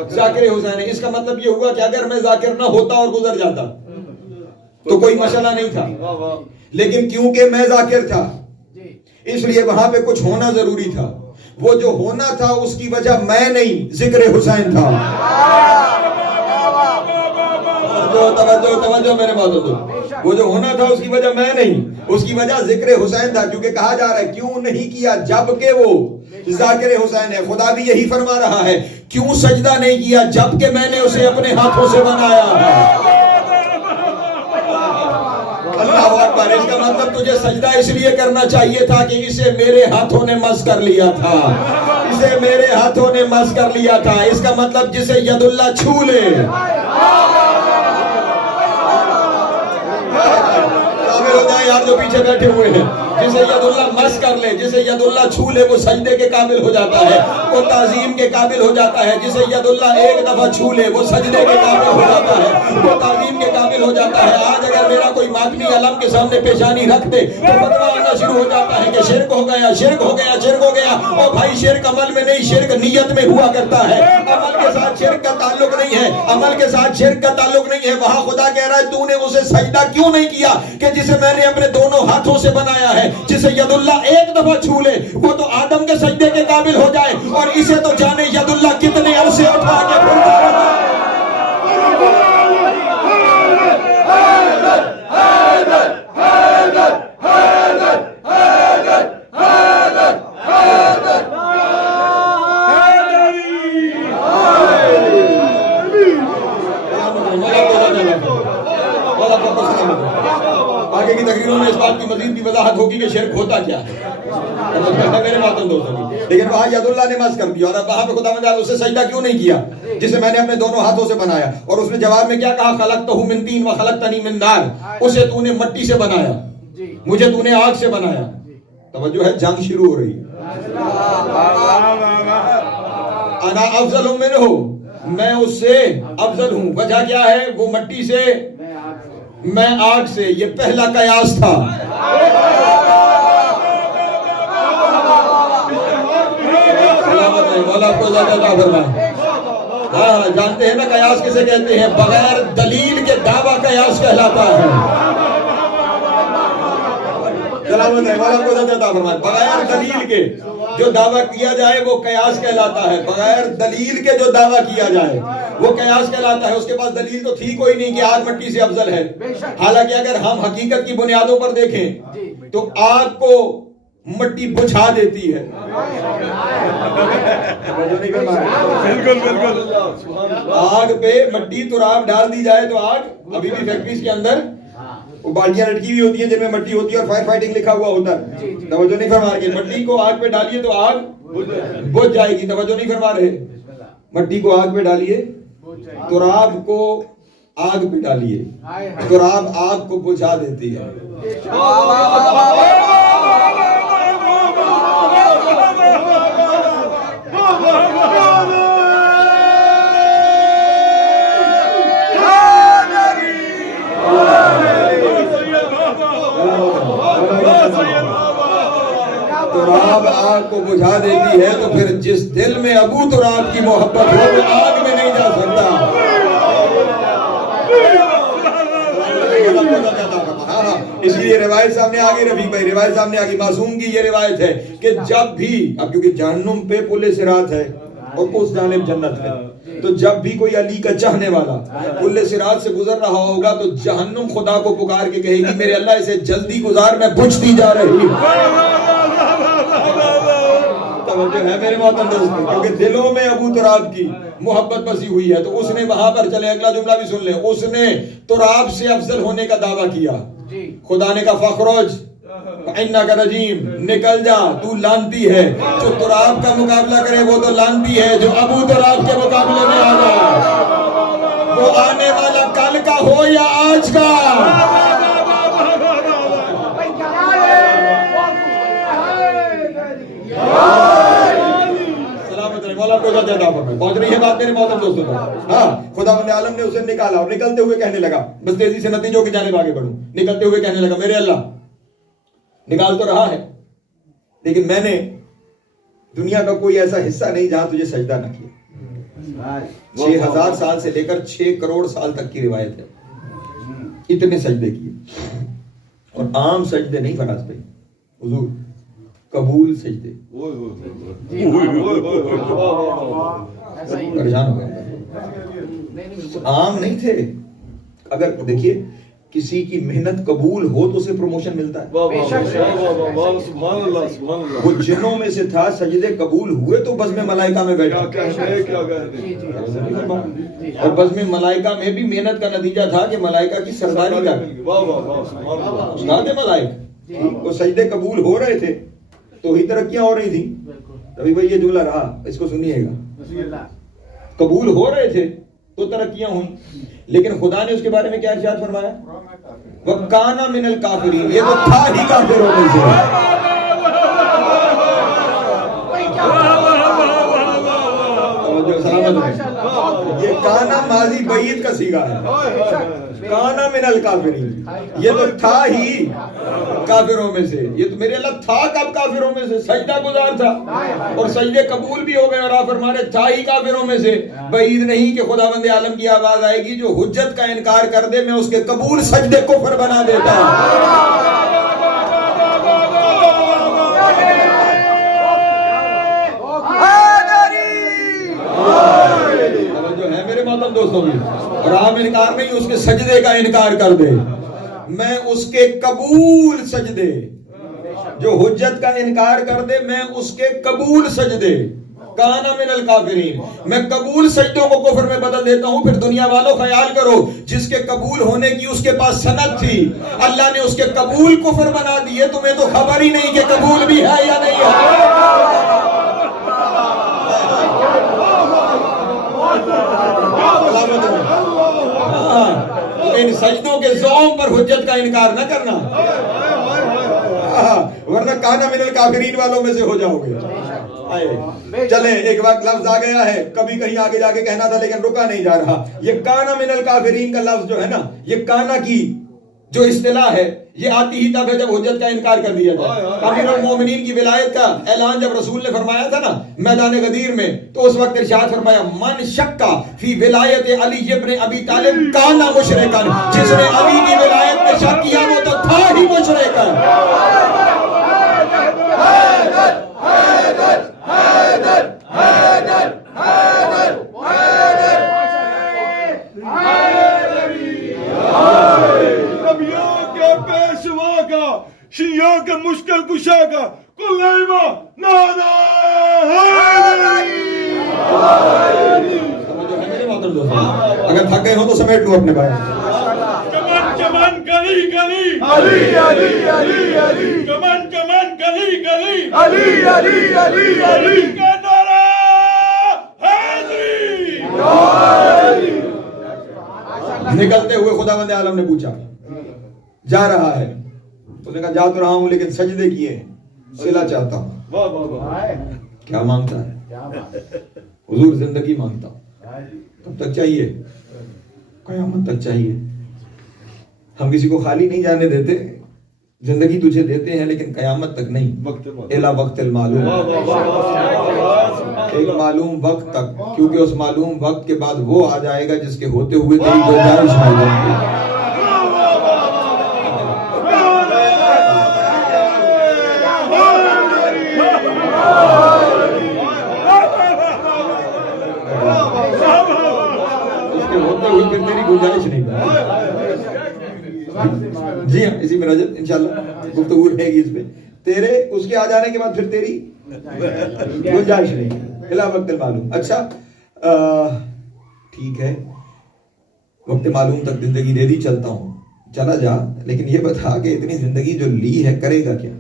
ذاکر حسین ہے. اس کا مطلب یہ ہوا کہ اگر میں ذاکر نہ ہوتا اور گزر جاتا تو کوئی مسئلہ نہیں تھا, لیکن کیونکہ میں ذاکر تھا اس لیے وہاں پہ کچھ ہونا ضروری تھا. وہ جو ہونا تھا اس کی وجہ میں نہیں, ذکر حسین تھا. توجہ میرے باتوں, وہ جو ہونا تھا اس کی وجہ میں نہیں, اس کی وجہ ذکر حسین تھا. کیونکہ کہا جا رہا ہے کیوں نہیں کیا جبکہ وہ ذاکر حسین ہے. خدا بھی یہی فرما رہا ہے, کیوں سجدہ نہیں کیا جبکہ میں نے اسے اپنے ہاتھوں سے بنایا ہے. اللہ اکبر. اس کا مطلب تجھے سجدہ اس لیے کرنا چاہیے تھا کہ اسے میرے ہاتھوں نے مس کر لیا تھا, اسے میرے ہاتھوں نے مس کر لیا تھا. اس کا مطلب جسے ید اللہ چھو لے, ہو جائے یار جو پیچھے بیٹھے ہوئے ہیں, جسے ید اللہ مس کر لے, جسے ید اللہ چھو لے, وہ سجدے کے قابل ہو جاتا ہے, وہ تعظیم کے قابل ہو جاتا ہے. جسے ید اللہ ایک دفعہ چھو لے وہ سجدے کے قابل ہو جاتا ہے, وہ تعظیم کے قابل ہو جاتا ہے. آج اگر میرا کوئی ماتمی علم کے سامنے پیشانی رکھ دے تو فتویٰ آنا شروع ہو جاتا ہے کہ شرک ہو گیا, شرک ہو گیا, شرک ہو گیا. اور بھائی شرک عمل میں نہیں, شرک نیت میں ہوا کرتا ہے. عمل کے ساتھ شرک کا تعلق نہیں ہے, عمل کے ساتھ شرک کا تعلق نہیں ہے. وہاں خدا کہہ رہا ہے تو نے اسے سجدہ کیوں نہیں کیا کہ جسے میں نے اپنے دونوں ہاتھوں سے بنایا ہے. جسے ید اللہ ایک دفعہ چھو لے وہ تو آدم کے سجدے کے قابل ہو جائے, اور اسے تو جانے ید اللہ کتنے عرصے اٹھا کے پھرتا رہا. آگے کی تقریروں میں اس بات کی مزید بھی وضاحت ہوگی کہ شرک ہوتا کیا ہے میرے محترم دوستوں. لیکن وہاں ید اللہ نے مس کر دیا, اور وہاں پہ خداوند نے اسے سجدہ کیوں نہیں کیا جسے میں نے اپنے دونوں ہاتھوں سے بنایا. اور اس نے جواب میں کیا کہا, خلقتہ من طین وخلقتنی من نار, اسے تو نے مٹی سے بنایا, مجھے تو نے آگ سے بنایا. توجہ ہے، جنگ شروع ہو رہی ہے. انا افضل منہ، میں اس سے افضل ہوں. وجہ کیا ہے؟ وہ مٹی سے، میں آگ سے. یہ پہلا قیاس تھا. سلامت ہے، مولا کو زیادہ عطا فرمائے. ہاں جانتے ہیں نا قیاس کسے کہتے ہیں؟ بغیر دلیل کے دعویٰ قیاس کہلاتا ہے. سلامت ہے، مولا کو زیادہ عطا فرمائے. بغیر دلیل کے جو دعویٰ کیا جائے وہ قیاس کہلاتا ہے. بغیر دلیل کے جو دعویٰ کیا جائے وہ قیاس کہلاتا ہے. اس کے پاس دلیل تو تھی کوئی نہیں کہ آگ مٹی سے افضل ہے. حالانکہ اگر ہم حقیقت کی بنیادوں پر دیکھیں تو آگ کو مٹی بجھا دیتی ہے. بالکل بالکل. آگ پہ مٹی تراب ڈال دی جائے تو آگ، ابھی بھی فیکٹریز کے اندر وہ بالٹیاں لٹکی ہوئی ہوتی ہیں جن میں مٹی ہوتی ہے اور فائر فائٹنگ لکھا ہوا ہوتا ہے. توجہ نہیں فرما رہے. مٹی کو آگ پہ ڈالیے تو آگ بجھ جائے گی. توجہ نہیں فرما رہے. مٹی کو آگ پہ ڈالیے، تراب کو آگ پہ ڈالیے، تراب آگ کو بجھا دیتی ہے. تراب آگ کو بجھا دیتی ہے تو پھر جس دل میں ابو تراب کی محبت ہو وہ آگ میں نہیں جا سکتا. اس لیے روایت سامنے آگئی. رفیق بھائی روایت سامنے آگئی. معصوم کی یہ روایت ہے کہ جب بھی، اب کیونکہ جہنم پہ پل صراط ہے اور اس جانب جنت ہے، تو جب بھی کوئی علی کا چاہنے والا پل صراط سے گزر رہا ہوگا تو جہنم خدا کو پکار کے کہے گی میرے اللہ اسے جلدی گزار، میں بجھتی جا رہی ہوں. توجہ ہے میرے محترم دوستو، کیونکہ دلوں میں ابو تراب کی محبت بسی ہوئی ہے. تو اس نے وہاں پر، چلے اگلا جملہ بھی سن لیں، اس نے تراب سے افضل ہونے کا دعویٰ کیا. خدا نے کہا فخرج انک رجیم، نکل جا تو لعنتی ہے. جو تراب کا مقابلہ کرے وہ تو لعنتی ہے. جو ابو تراب کے مقابلے میں آ گیا وہ آنے والا کل کا ہو یا آج کا. سلامت رہے، مولا کو زیادہ عطا فرمائے. پہنچ رہی ہے بات میرے محترم دوستوں پر. ہاں خداوند عالم نے اسے نکالا اور نکلتے ہوئے کہنے لگا، بس تیزی سے نتیجوں کی جانب آگے بڑھوں. نکلتے ہوئے کہنے لگا میرے اللہ نکال تو رہا ہے لیکن میں نے دنیا کا کوئی ایسا حصہ نہیں جہاں تجھے سجدہ نہ کیا. 6000 سال سے لے کر 6 کروڑ سال تک کی روایت ہے اتنے سجدے کیے. اور عام سجدے نہیں فراز بھائی، حضور قبول سجدے. پریشان ہو گئے. عام نہیں تھے. اگر دیکھیے کسی کی محنت قبول ہو تو اسے پروموشن ملتا ہے. وہ جنوں میں سے تھا، سجدے قبول ہوئے تو بزم ملائکہ میں بیٹھا. اور بزم ملائکہ میں بھی محنت کا نتیجہ تھا کہ ملائکہ کی سرداری کا ملائک وہ سجدے قبول ہو رہے تھے تو ہی ترقیاں ہو رہی تھی. ابھی بھائی یہ جملہ رہا، اس کو سنیے گا. قبول ہو رہے تھے تو ترقیاں ہوئیں، لیکن خدا نے اس کے بارے میں کیا ارشاد فرمایا؟ وَكَانَ مِنَ الْكَافِرِينَ، یہ تو تھا ہی کافروں میں سے. یہ کانا ماضی بعید کا صیغہ ہے. کانا من الکافرین، یہ تو تھا ہی کافروں میں سے. یہ تو میرے اللہ تھا کب کافروں میں سے؟ سجدہ گزار تھا اور سجدے قبول بھی ہو گئے. اور آپ فرما رہے تھا ہی کافروں میں سے. بعید نہیں کہ خداوند عالم کی آواز آئے گی جو حجت کا انکار کر دے میں اس کے قبول سجدے کفر بنا دیتا ہوں. میرے محترم دوستوں بھی، اور عام انکار نہیں، اس کے سجدے کا انکار کر دے میں اس کے قبول سجدے، جو حجت کا انکار کر دے میں اس کے قبول سجدے. کانا من الکافرین، میں قبول سجدوں کو کفر میں بدل دیتا ہوں. پھر دنیا والوں خیال کرو، جس کے قبول ہونے کی اس کے پاس سند تھی، اللہ نے اس کے قبول کفر بنا دیے. تمہیں تو خبر ہی نہیں کہ قبول بھی ہے یا نہیں ہے. ان سجدوں کے زوم پر حجت کا انکار نہ کرنا. ورنہ کانا من الکافرین والوں میں سے ہو جاؤ گے. چلیں ایک وقت لفظ آ گیا ہے, کبھی کہیں آگے جا کے کہنا تھا لیکن رکا نہیں جا رہا. یہ کانا من الکافرین کا لفظ جو ہے نا, یہ کانا کی جو اصطلاح ہے یہ آتی ہی تب ہے جب حجت کا انکار کر دیا جائے. امیر المومنین کی ولایت کا اعلان جب رسول نے فرمایا تھا نا میدان غدیر میں, تو اس وقت ارشاد فرمایا من شکا فی ولایت علی ابن ابی طالب کانا مشرکا, جس نے علی کی ولایت میں شک کیا وہ تو تھا ہی مشرک. شیعہ کے مشکل کشا کا کلیمہ نعرہ حیدری. اگر تھک گئے ہو تو سمیٹ لو اپنے بھائی. چمن چمن گلی گلی علی علی علی علی, چمن چمن گلی گلی علی علی علی علی کا نعرہ حیدری. نکلتے ہوئے خداوند عالم نے پوچھا, جا رہا ہے؟ اس نے کہا جا تو رہا ہوں لیکن سجدے کیے ہیں, صلہ چاہتا ہوں. کیا مانگتا ہے حضور؟ زندگی مانگتا ہوں. کب تک چاہیے؟ قیامت تک چاہیے. ہم کسی کو خالی نہیں جانے دیتے, زندگی تجھے دیتے ہیں لیکن قیامت تک نہیں. الا وقت المعلوم, ایک معلوم وقت تک, کیونکہ اس معلوم وقت کے بعد وہ آ جائے گا جس کے ہوتے ہوئے تیری گنجائش نہیں ہوگی. گنجائش نہیں. جی ہاں, اسی میں رجب انشاءاللہ گفتگو رہے گی اس پہ. تیرے اس کے آ جانے کے بعد پھر تیری گنجائش نہیں, الا وقت معلوم. اچھا ٹھیک ہے, وقت معلوم تک زندگی دے دی, چلتا ہوں, چلا جا, لیکن یہ بتا کہ اتنی زندگی جو لی ہے کرے گا کیا؟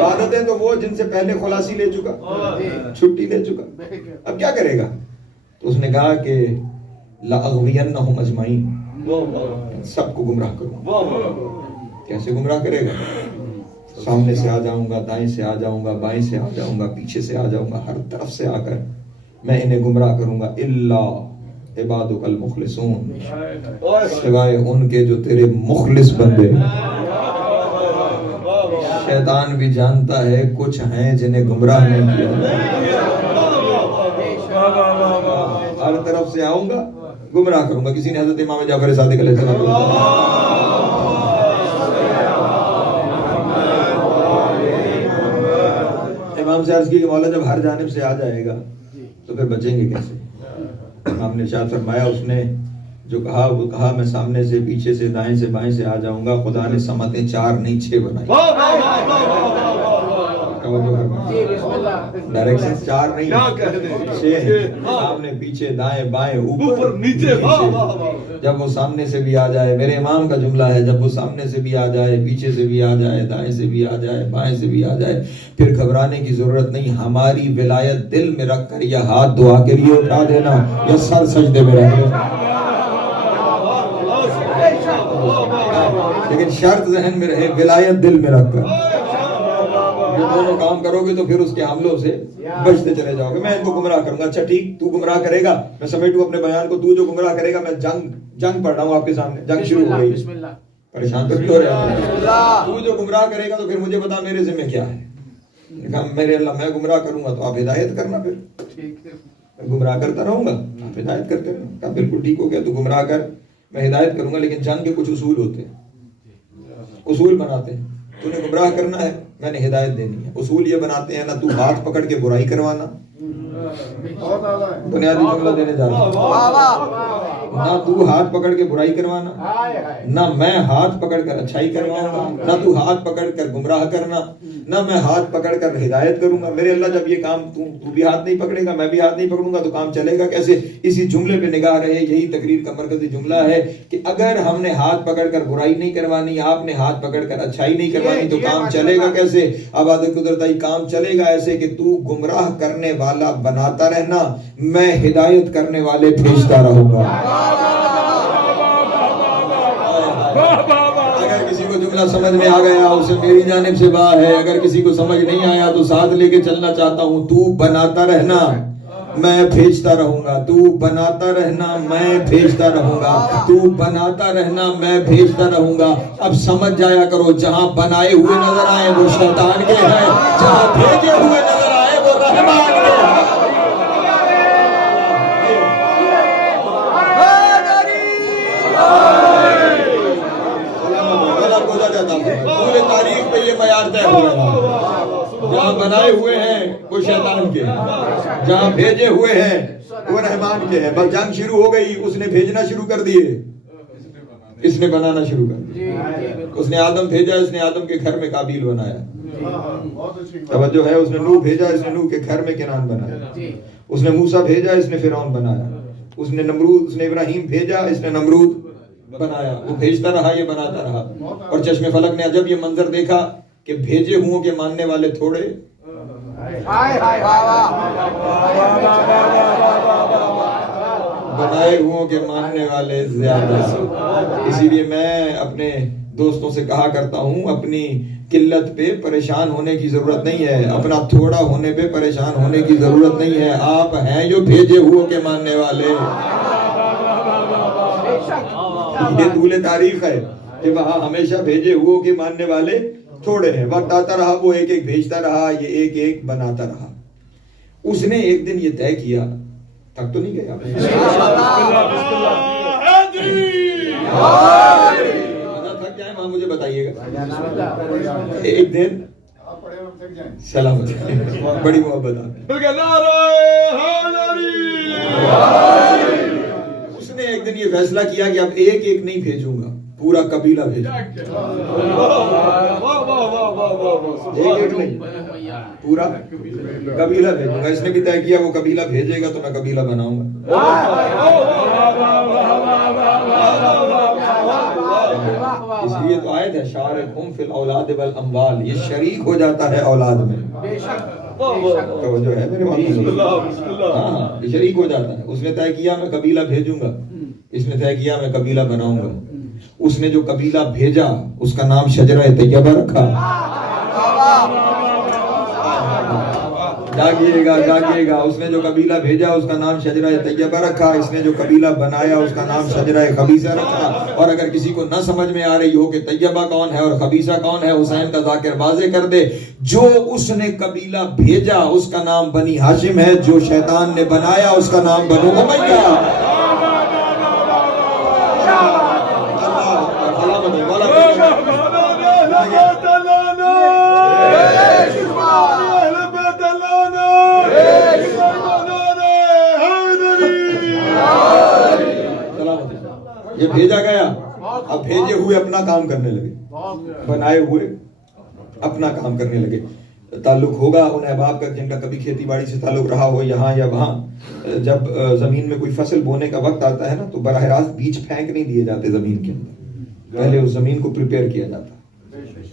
عادتیں تو وہ جن سے پہلے خلاصی لے چکا, چھٹی لے چکا, اب کیا کرے گا؟ تو اس نے کہا کہ لأغوینہم اجمعین, سب کو گمراہ کروں. کیسے گمراہ کرے گا؟ سامنے سے آ جاؤں گا, دائیں سے آ جاؤں گا, بائیں سے آ جاؤں گا, پیچھے سے آ جاؤں گا, ہر طرف سے آ کر میں انہیں گمراہ کروں گا. الا عبادک المخلصون, سوائے ان کے جو تیرے مخلص بندے. شیطان بھی جانتا ہے کچھ ہیں جنہیں گمراہ نہیں کیا. ہر طرف سے آؤں گا, گمراہ کروں گا. کسی نے حضرت امام جعفر صادق علیہ السلام امام سے عرض کی کہ مولا جب ہر جانب سے آ جائے گا تو پھر بچیں گے کیسے؟ امام نے ارشاد فرمایا, اس نے جو کہا وہ کہا, میں سامنے سے, پیچھے سے, دائیں سے, بائیں سے آ جاؤں گا. خدا نے سمتیں 4 نہیں 6 بنائی. ڈائریکشن 4 نہیں 6 ہیں, سامنے پیچھے دائیں بائیں اوپر نیچے. جب وہ سامنے سے بھی آ جائے, میرے امام کا جملہ ہے, جب وہ سامنے سے بھی آ جائے, پیچھے سے بھی آ جائے, دائیں سے بھی آ جائے, بائیں سے بھی آ جائے, پھر گھبرانے کی ضرورت نہیں. ہماری ولایت دل میں رکھ کر یا ہاتھ دعا کے لیے اٹھا دینا یا سر سجدے میں رکھ دینا, لیکن شرط ذہن میں رہے ولایت دل میں رکھ کر. یہ دونوں کام کرو گے تو پھر اس کے حملوں سے بچتے چلے جاؤ گے. میں ان کو گمراہ کروں گا. اچھا ٹھیک, تو گمراہ کرے گا, میں سمیٹوں اپنے بیان کو. تو جو گمراہ کرے گا, میں جنگ پڑھ رہا ہوں آپ کے سامنے, جنگ شروع ہو گئی. پریشان تو کیوں رہے؟ تو جو گمراہ کرے گا تو پھر مجھے بتا میرے ذمہ کیا ہے. میرے اللہ, میں گمراہ کروں گا تو آپ ہدایت کرنا. پھر گمراہ کرتا رہوں گا, آپ ہدایت کرتے رہنا. بالکل ٹھیک ہو گیا, تو گمراہ کر, میں ہدایت کروں گا. لیکن جنگ کے کچھ اصول ہوتے ہیں, اصول بناتے ہیں. تو نے گمراہ کرنا ہے, میں نے ہدایت دینی ہے. اصول یہ بناتے ہیں, نہ تو ہاتھ پکڑ کے برائی کروانا, بنیادی جملہ دینے جا رہا ہوں, نہ تو ہاتھ پکڑ کے برائی کروانا, نہ میں ہاتھ پکڑ کر اچھائی کرواؤں گا, نہ تو ہاتھ پکڑ کر گمراہ کرنا, نہ میں ہاتھ پکڑ کر ہدایت کروں گا. میرے اللہ جب یہ کام تو بھی ہاتھ نہیں پکڑے گا, میں بھی ہاتھ نہیں پکڑوں گا, تو کام چلے گا کیسے؟ اسی جملے پہ نگاہ رہے. یہی تقریر کا مرکزی جملہ ہے کہ اگر ہم نے ہاتھ پکڑ کر برائی نہیں کروانی, آپ نے ہاتھ پکڑ کر اچھائی نہیں کروانی, تو کام چلے گا کیسے؟ آباد قدرتائی کام چلے گا ایسے کہ تو گمراہ کرنے والا بناتا رہنا, میں ہدایت کرنے والے بھیجتا رہوں گا. جملہ سمجھ میں آ گیا اسے میری جانب سے بات ہے. اگر کسی کو سمجھ نہیں آیا تو ساتھ لے کے چلنا چاہتا ہوں. تو بناتا رہنا میں بھیجتا رہوں گا. تو بناتا رہنا میں بھیجتا رہوں گا. تو بناتا رہنا میں بھیجتا رہوں گا. اب سمجھ جایا کرو جہاں بنائے ہوئے نظر آئے وہ شیطان کے ہیں, جہاں بھیجے ہوئے نظر آئے وہ رحمان کے ہیں. پورے تاریخ پہ یہ معیار طے ہو گیا. جہاں بنائے ہوئے ہیں وہ شیطان کے ہیں, جہاں بھیجے ہوئے ہیں وہ رحمان کے ہیں. بس جنگ شروع ہو گئی, اس نے بھیجنا شروع کر دیے, اس نے بنانا شروع کر دیا. اس نے آدم بھیجا, اس نے آدم کے گھر میں قابیل بنایا. توجہ ہے, اس نے نوح بھیجا, اس نے نوح کے گھر میں کنعان بنایا. اس نے موسیٰ بھیجا, اس نے فرعون بنایا. اس نے نمرود, اس نے ابراہیم بھیجا, اس نے نمرود بنایا. وہ بھیجتا رہا, یہ بناتا رہا. اور چشم فلک نے جب یہ منظر دیکھا کہ بھیجے ہوں کے ماننے والے تھوڑے, بنائے ہوں کے ماننے والے زیادہ. اسی لیے میں اپنے دوستوں سے کہا کرتا ہوں اپنی قلت پہ پریشان ہونے کی ضرورت نہیں ہے, اپنا تھوڑا ہونے پہ پریشان ہونے کی ضرورت نہیں ہے. آپ ہیں جو بھیجے ہوں کے ماننے والے. یہ طول تاریخ ہے کہ وہاں ہمیشہ بھیجے ہوئے کے ماننے والے تھوڑے ہیں. وقت آتا رہا, وہ ایک ایک بھیجتا رہا, یہ ایک ایک بناتا رہا. اس نے ایک دن یہ طے کیا, تک تو نہیں گیا تھک جائے وہاں مجھے بتائیے گا. ایک دن سلامت بڑی محبت آپ, اس نے ایک دن یہ فیصلہ کیا کہ اب ایک ایک نہیں بھیجوں گا, پورا قبیلہ بھیجوں گا. ایک ایک نہیں, پورا قبیلہ بھیجوں گا. اس نے بھی طے کیا وہ قبیلہ بھیجے گا تو میں قبیلہ بناؤں گا. اس لیے تو آیت ہے شارکہم فی الاولاد والاموال, یہ شریک ہو جاتا ہے اولاد میں. جو ہے میرے یہ شریک ہو جاتا ہے. اس نے طے کیا میں قبیلہ بھیجوں گا, اس نے طے کیا میں قبیلہ بناؤں گا. اس نے جو قبیلہ بھیجا اس کا نام شجرہ طیبہ رکھا. جاگیے گا جاگیے گا. اس نے جو قبیلہ بھیجا اس کا نام شجرہ طیبہ رکھا. اس نے جو قبیلہ بنایا اس کا نام شجرہ خبیثہ رکھا. اور اگر کسی کو نہ سمجھ میں آ رہی ہو کہ طیبہ کون ہے اور خبیثہ کون ہے, حسین کا ذاکر واضح کر دے. جو اس نے قبیلہ بھیجا اس کا نام بنی ہاشم ہے, جو شیطان نے بنایا اس کا نام بنو امیہ. یہ بھیجا گیا, اب بھیجے ہوئے اپنا کام کرنے لگے, بنائے ہوئے اپنا کام کرنے لگے. تعلق ہوگا ان احباب کا جن کا کبھی کھیتی باڑی سے تعلق رہا ہو یہاں یا وہاں. جب زمین میں کوئی فصل بونے کا وقت آتا ہے نا تو براہ راست بیج پھینک نہیں دیے جاتے زمین کے اندر. پہلے اس زمین کو پریپیئر کیا جاتا ہے,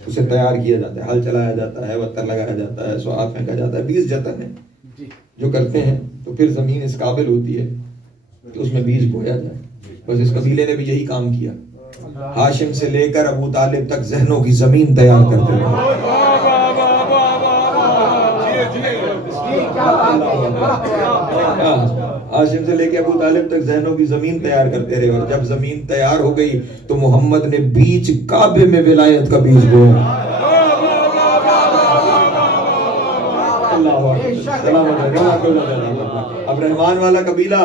اسے تیار کیا جاتا ہے, ہل چلایا جاتا ہے, وتر لگایا جاتا ہے, سواد پھینکا جاتا ہے. بیج جتن ہے جو کرتے ہیں تو پھر زمین اس قابل ہوتی ہے کہ اس میں بیج بویا جائے. بس اس قبیلے نے بھی یہی کام کیا. ہاشم سے لے کر ابو طالب تک ذہنوں کی زمین تیار کرتے رہے. ہاشم سے لے کے ابو طالب تک ذہنوں کی زمین تیار کرتے رہے. اور جب زمین تیار ہو گئی تو محمد نے بیچ کعبے میں ولایت کا بیج بویا. اب رحمان والا قبیلہ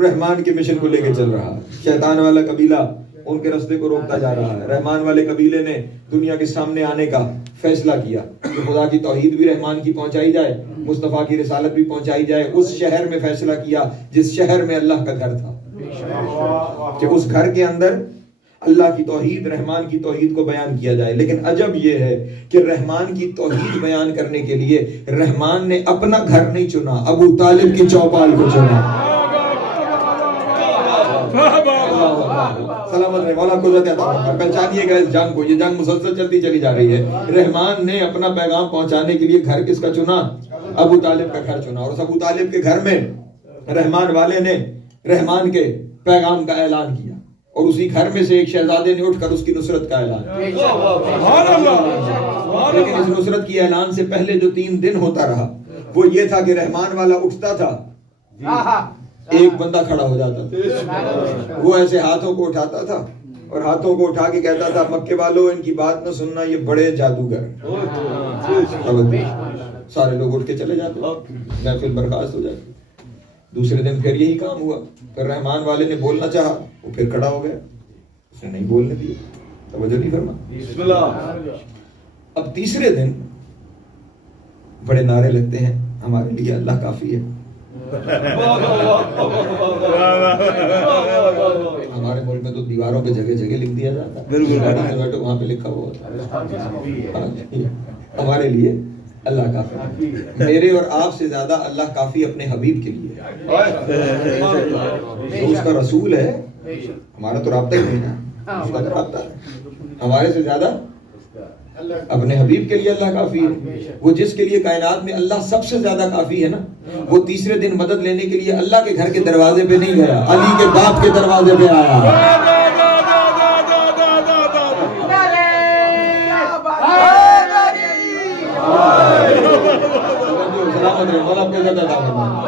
رحمان کے مشن کو لے کے چل رہا, شیطان والا قبیلہ ان کے راستے کو روکتا جا رہا ہے. رحمان والے قبیلے نے دنیا کے سامنے آنے کا فیصلہ کیا کہ خدا کی توحید بھی رحمان کی پہنچائی جائے, مصطفیٰ کی رسالت بھی پہنچائی جائے. اس شہر میں فیصلہ کیا جس شہر میں اللہ کا گھر تھا کہ اس گھر کے اندر اللہ کی توحید, رحمان کی توحید کو بیان کیا جائے. لیکن عجب یہ ہے کہ رحمان کی توحید بیان کرنے کے لیے رحمان نے اپنا گھر نہیں چنا, ابو طالب کی چوپال کو چنا. سلامت رہے, مولا قدرت عطا فرمائے. پہچانیے گا اس جنگ کو, یہ جنگ مسلسل چلتی چلی جا رہی ہے. رحمان نے اپنا پیغام پہنچانے کے لیے گھر کس کا چنا؟ ابو طالب کا گھر چنا. اور اس ابو طالب کے گھر میں رحمان والے نے رحمان کے پیغام کا اعلان کیا. اور اسی گھر میں سے ایک شہزادے نے اٹھ کر اس کی نصرت کا اعلان کیا. لیکن اس نصرت کی اعلان سے پہلے جو 3 دن ہوتا رہا وہ یہ تھا کہ رحمان والا اٹھتا تھا, ایک بندہ کھڑا ہو جاتا تھا, وہ ایسے ہاتھوں کو اٹھاتا تھا اور ہاتھوں کو اٹھا کے کہتا تھا مکے والوں ان کی بات نہ سننا, یہ بڑے جادوگر. سارے لوگ اٹھ کے چلے جاتے, محفل برخاست ہو جاتی. دوسرے دن پھر یہی کام ہوا, پھر رحمان والے نے بولنا چاہا, وہ پھر کھڑا ہو گیا, اس نے نہیں بولنے دیا, توجہ نہیں فرما. اب تیسرے دن بڑے نعرے لگتے ہیں ہمارے لیے اللہ کافی ہے. ہمارے ملک میں تو دیواروں پہ جگہ جگہ لکھ دیا جاتا ہے, بیٹھو وہاں پہ لکھا ہوا ہوتا ہے ہمارے لیے اللہ کافی. میرے اور آپ سے زیادہ اللہ کافی اپنے حبیب کے لیے, جو اس کا رسول ہے. ہمارا تو رابطہ ہی نہیں نا, اس کا تو رابطہ ہے. ہمارے سے زیادہ اپنے حبیب کے لیے اللہ کافی ہے. وہ جس کے لیے کائنات میں اللہ سب سے زیادہ کافی ہے نا, وہ تیسرے دن مدد لینے کے لیے اللہ کے گھر کے دروازے پہ نہیں گیا, علی کے باپ کے دروازے پہ آیا.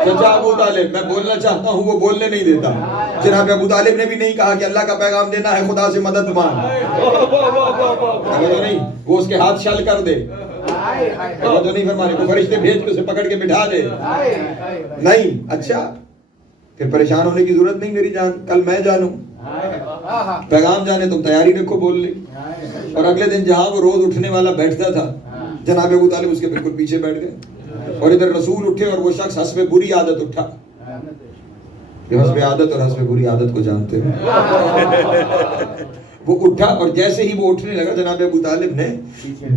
چچا ابو طالب, میں بولنا چاہتا ہوں وہ بولنے نہیں دیتا. جناب ابو طالب نے بھی نہیں کہا کہ اللہ کا پیغام دینا ہے خدا سے مدد مانگ, نہیں, وہ اس کے ہاتھ شل کر دے, تو نہیں فرمانے کو فرشتے بھیج کے اسے پکڑ کے بٹھا دے, نہیں. اچھا پھر پریشان ہونے کی ضرورت نہیں میری جان, کل میں جانوں پیغام جانے, تم تیاری رکھو بول لے. اور اگلے دن جہاں وہ روز اٹھنے والا بیٹھتا تھا, جناب ابو طالب اس کے بالکل پیچھے بیٹھ گئے, اور ادھر رسول اٹھے اور وہ شخص حسب بری عادت اٹھا. حسب عادت اور حسب بری عادت کو جانتے ہیں. وہ اٹھا اور جیسے ہی وہ اٹھنے لگا, جناب ابو طالب نے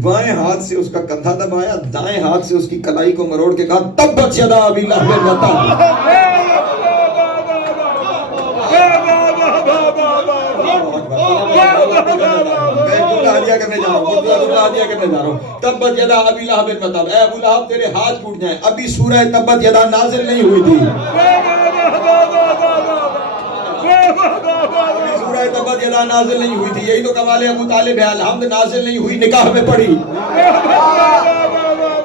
بائیں ہاتھ سے اس کا کندھا دبایا, دائیں ہاتھ سے اس کی کلائی کو مروڑ کے کہا تبت یدا ابی لہب وتب. کرنے جا رہا ہوں, تبت یدا ابی لہب وتب, اے ابو لہب تیرے ہاتھ ٹوٹ جائیں. ابھی سورہ تبت یدا نازل نہیں ہوئی تھی, سورہ تبت یدا نازل نہیں ہوئی تھی. یہی تو کمال ابو طالب ہے, الحمد نازل نہیں ہوئی نکاح میں پڑھی,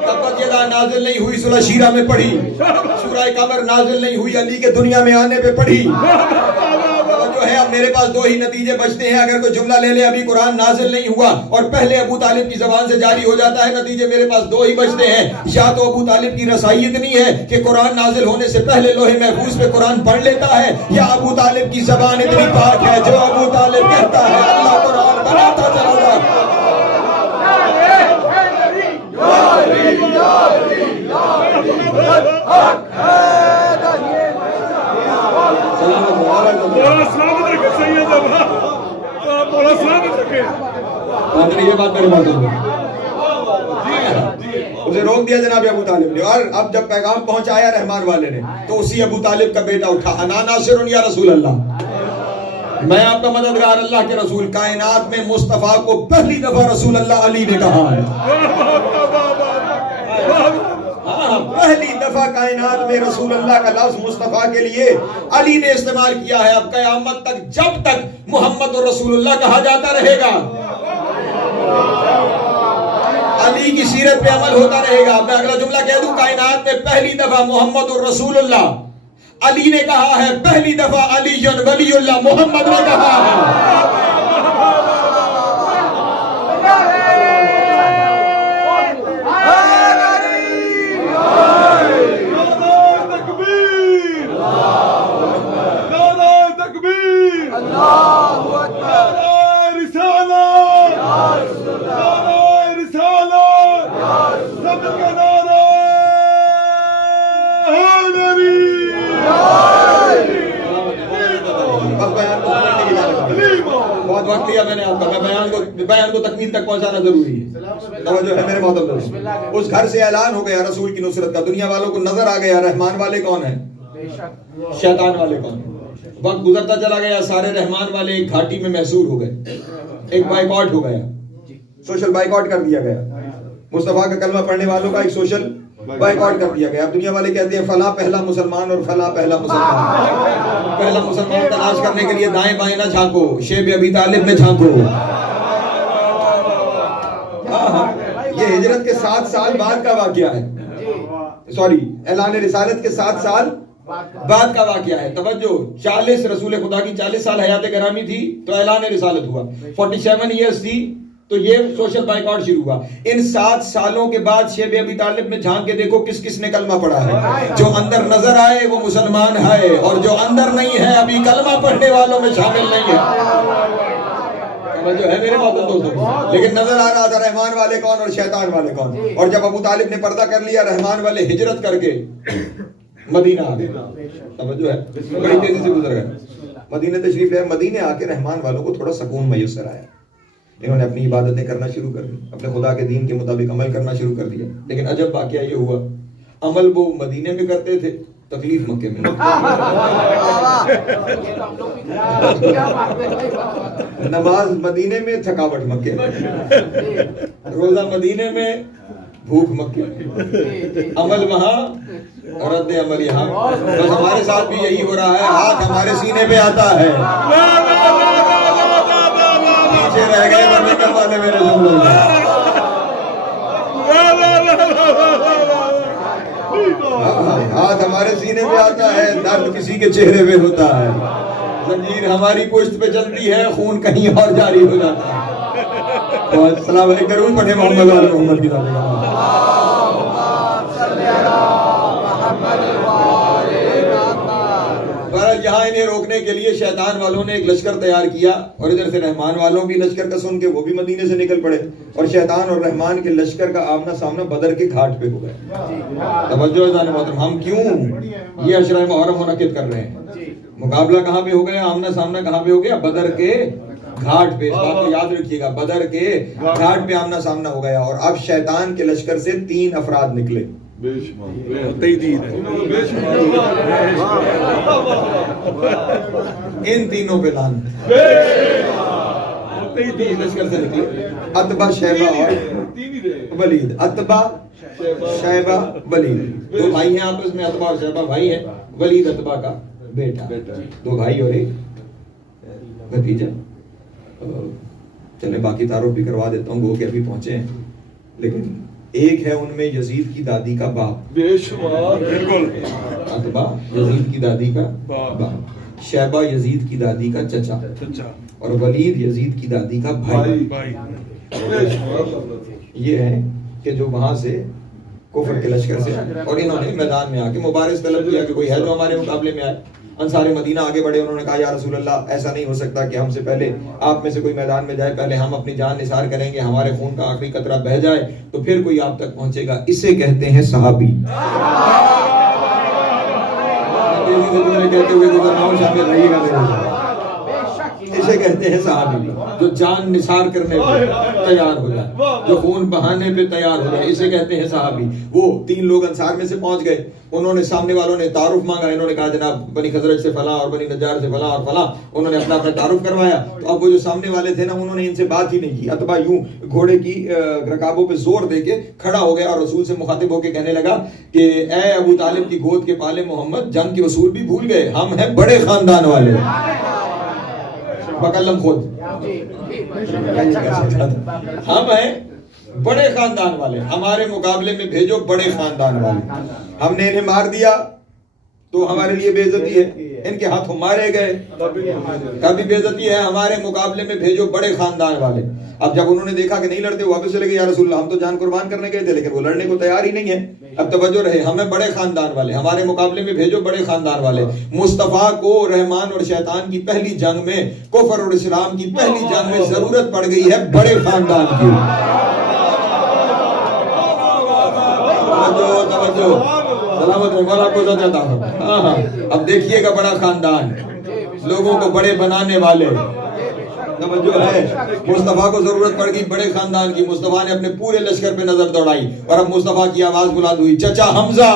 تبت یدا نازل نہیں ہوئی سورہ شیرہ میں پڑھی, سورہ قمر نازل نہیں ہوئی علی کے دنیا میں آنے پہ پڑھی. جو ہے اب میرے پاس 2 ہی نتیجے بچتے ہیں, اگر کوئی جملہ لے لے ابھی قرآن نازل نہیں ہوا اور پہلے ابو طالب کی زبان سے جاری ہو جاتا ہے, نتیجے میرے پاس 2 ہی بچتے ہیں. یا تو ابو طالب کی رسائی اتنی ہے کہ قرآن نازل ہونے سے پہلے لوح محفوظ پہ قرآن پڑھ لیتا ہے, یا ابو طالب کی زبان اتنی پاک ہے جو ابو طالب کہتا ہے اللہ قرآن بناتا چلا جائے. یہ بات میرے بات اسے روک دیا جناب ابو طالب نے. اور اب جب پیغام پہنچایا رحمان والے نے تو اسی ابو طالب کا بیٹا اٹھا, انا ناصر یا رسول اللہ, میں آپ کا مددگار اللہ کے رسول. کائنات میں مصطفیٰ کو پہلی دفعہ رسول اللہ علی نے کہا ہے, پہلی دفعہ کائنات میں رسول اللہ کا لفظ مصطفیٰ کے لیے علی نے استعمال کیا ہے. اب قیامت تک جب تک محمد اور رسول اللہ کہا جاتا رہے گا, علی کی سیرت پہ عمل ہوتا رہے گا. میں اگلا جملہ کہہ دوں, کائنات میں پہلی دفعہ محمد اور رسول اللہ علی نے کہا ہے, پہلی دفعہ علی ولی اللہ محمد نے کہا ہے. بہت وقت لیا میں نے آپ کا, بیان کو تکمیل تک پہنچانا ضروری ہے. توجہ ہے میرے محترم دوست. اس گھر سے اعلان ہو گیا رسول کی نصرت کا, دنیا والوں کو نظر آ گیا رحمان والے کون ہیں, شیطان والے کون ہیں. وقت گزرتا چلا گیا, سارے رحمان والے ایک گھاٹی میں محصور ہو گئے, ایک بائیکاٹ ہو گیا, سوشل بائیکاٹ کر دیا گیا. مصطفیٰ کا کلمہ پڑھنے والوں کا ایک سوشل بائیکاٹ کر دیا گیا. اب دنیا والے کہتے ہیں فلاں پہلا مسلمان اور فلاں پہلا مسلمان. پہلا مسلمان تلاش کرنے کے لیے دائیں بائیں نہ جھانکو, شیب ابی طالب میں جھانکو. یہ ہجرت کے 7 سال بعد کا واقعہ ہے, سوری اعلان رسالت کے 7 سال بعد کا واقعہ ہے. توجہ, 40 رسول خدا کی 40 سال حیات گرامی تھی تو اعلان رسالت ہوا. 47 ایئرز تھی تو یہ سوشل بائیکاٹ شروع ہوا. ان 7 سالوں کے بعد شیب ابی طالب میں جھانک کے دیکھو کس کس نے کلمہ پڑھا ہے. جو اندر نظر آئے وہ مسلمان ہے, اور جو اندر نہیں ہے ابھی کلمہ پڑھنے والوں میں شامل نہیں ہے. جو ہے میرے محترم دوستوں, لیکن نظر آ رہا تھا رحمان والے کون اور شیطان والے کون. اور جب ابو طالب نے پردہ کر لیا, رحمان والے ہجرت کر کے مدینہ آ گئے. توجہ ہے, بڑی تیزی سے گزر گئے. مدینہ تشریف لے, مدینہ آ کے رحمان والوں کو تھوڑا سکون میسر آیا. انہوں نے اپنی عبادتیں کرنا شروع کر دی, اپنے خدا کے دین کے مطابق عمل کرنا شروع کر دیا. لیکن عجب واقعہ یہ ہوا, عمل وہ مدینے میں کرتے تھے, تکلیف مکے میں. نماز مدینے میں, تھکاوٹ مکے میں. روزہ مدینے میں, بھوک مکے میں. عمل وہاں, رد عمل یہاں. بس ہمارے ساتھ بھی یہی ہو رہا ہے, ہاتھ ہمارے سینے پہ آتا ہے, پیچھے رہ گئے مرنے کے والے میرے لوگ. ہاتھ ہمارے سینے پہ آتا ہے, درد کسی کے چہرے پہ ہوتا ہے. زنجیر ہماری پشت پہ چلتی ہے, خون کہیں اور جاری ہو جاتا ہے. السلام علیکم کروں پڑھے محمد علی محمد کی یہاں انہیں روکنے کے لیے شیطان والوں نے ایک لشکر تیار کیا, اور ادھر سے رحمان والوں بھی لشکر کا سن کے وہ بھی مدینے سے نکل پڑے, اور شیطان اور رحمان کے لشکر کا آمنا سامنا بدر کے گھاٹ پہ ہو گیا. توجہ ہے محترم, ہم کیوں یہ عشرہ محرم منعقد کر رہے ہیں؟ مقابلہ کہاں پہ ہو گیا, آمنا سامنا کہاں پہ ہو گیا؟ بدر کے گھاٹ پہ. اس بات کو یاد رکھیے گا, بدر کے گھاٹ پہ آمنا سامنا ہو گیا. اور اب شیطان کے لشکر سے 3 افراد نکلے. ان تینوں پہ لعنت. لشکر سے نکلے عتبہ, شیبہ اور ولید. عتبہ, شیبہ, ولید, 2 بھائی ہیں آپس میں. عتبہ اور شیبہ بھائی ہیں, ولید عتبہ کا بیٹا. 2 بھائی اور ایک بھتیجا. چلے باقی تعارف بھی کروا دیتا ہوں, وہ کہ ابھی پہنچے ہیں. لیکن ایک ہے ان میں یزید کی دادی کا باپ. بالکل, عتبہ یزید کی دادی کا باپ, شیبہ یزید کی دادی کا چچا, اور ولید یزید کی دادی کا بھائی. یہ ہے کہ جو وہاں سے کفر کے لشکر سے, اور انہوں نے میدان میں آ کے مبارز طلب کیا کہ کوئی ہے جو ہمارے مقابلے میں آئے. انصار مدینہ آگے بڑھے, انہوں نے کہا یا رسول اللہ ایسا نہیں ہو سکتا کہ ہم سے پہلے آپ میں سے کوئی میدان میں جائے, پہلے ہم اپنی جان نثار کریں گے, ہمارے خون کا آخری قطرہ بہہ جائے تو پھر کوئی آپ تک پہنچے گا. اسے کہتے ہیں صحابی. کہتے ہوئے گزرناؤں شامل رہیے گا. اسے کہتے ہیں صحابی, جو جان نثار کرنے پہ تیار ہو جائے, جو خون بہانے پہ تیار ہو جائے, اسے کہتے ہیں صحابی. وہ 3 لوگ انصار میں سے پہنچ گئے, انہوں نے سامنے والوں نے تعارف مانگا, انہوں نے کہا جناب بنی خزرج سے فلاں اور بنی نجار سے فلاں اور فلاں, انہوں نے اپنا تعارف کروایا. تو اب وہ جو سامنے والے تھے نا, انہوں نے ان سے بات ہی نہیں کی. عتبہ یوں گھوڑے کی رکابوں پہ زور دے کے کھڑا ہو گیا, اور رسول سے مخاطب ہو کے کہنے لگا کہ اے ابو طالب کی گود کے پالے محمد, جنگ کے اصول بھی بھول گئے, ہم ہیں بڑے خاندان والے. بکلم خود, ہم ہیں بڑے خاندان والے, ہمارے مقابلے میں بھیجو بڑے خاندان والے. ہم نے انہیں مار دیا تو ہمارے لیے بے عزتی ہے, ان کے ہاتھوں مارے گئے کبھی بے عزتی ہے, ہمارے مقابلے میں بھیجو بڑے خاندان والے. اب جب انہوں نے دیکھا کہ نہیں لڑتے, واپس چلے گئے, یا رسول اللہ ہم تو جان قربان کرنے گئے تھے لیکن وہ لڑنے کو تیار ہی نہیں ہے. اب توجہ رہے, ہمیں بڑے خاندان والے, ہمارے مقابلے میں بھیجو بڑے خاندان والے. مصطفیٰ کو رحمان اور شیطان کی پہلی جنگ میں, کفر اور اسلام کی پہلی جنگ میں ضرورت پڑ گئی ہے بڑے خاندان کی. سلامت مولا کو زیادہ. اب دیکھیے گا بڑا خاندان, لوگوں کو بڑے بنانے والے. توجہ ہے, مصطفیٰ کو ضرورت پڑ گئی بڑے خاندان کی. مصطفیٰ نے اپنے پورے لشکر پہ نظر دوڑائی, اور اب مصطفیٰ کی آواز بلند ہوئی, چچا حمزہ.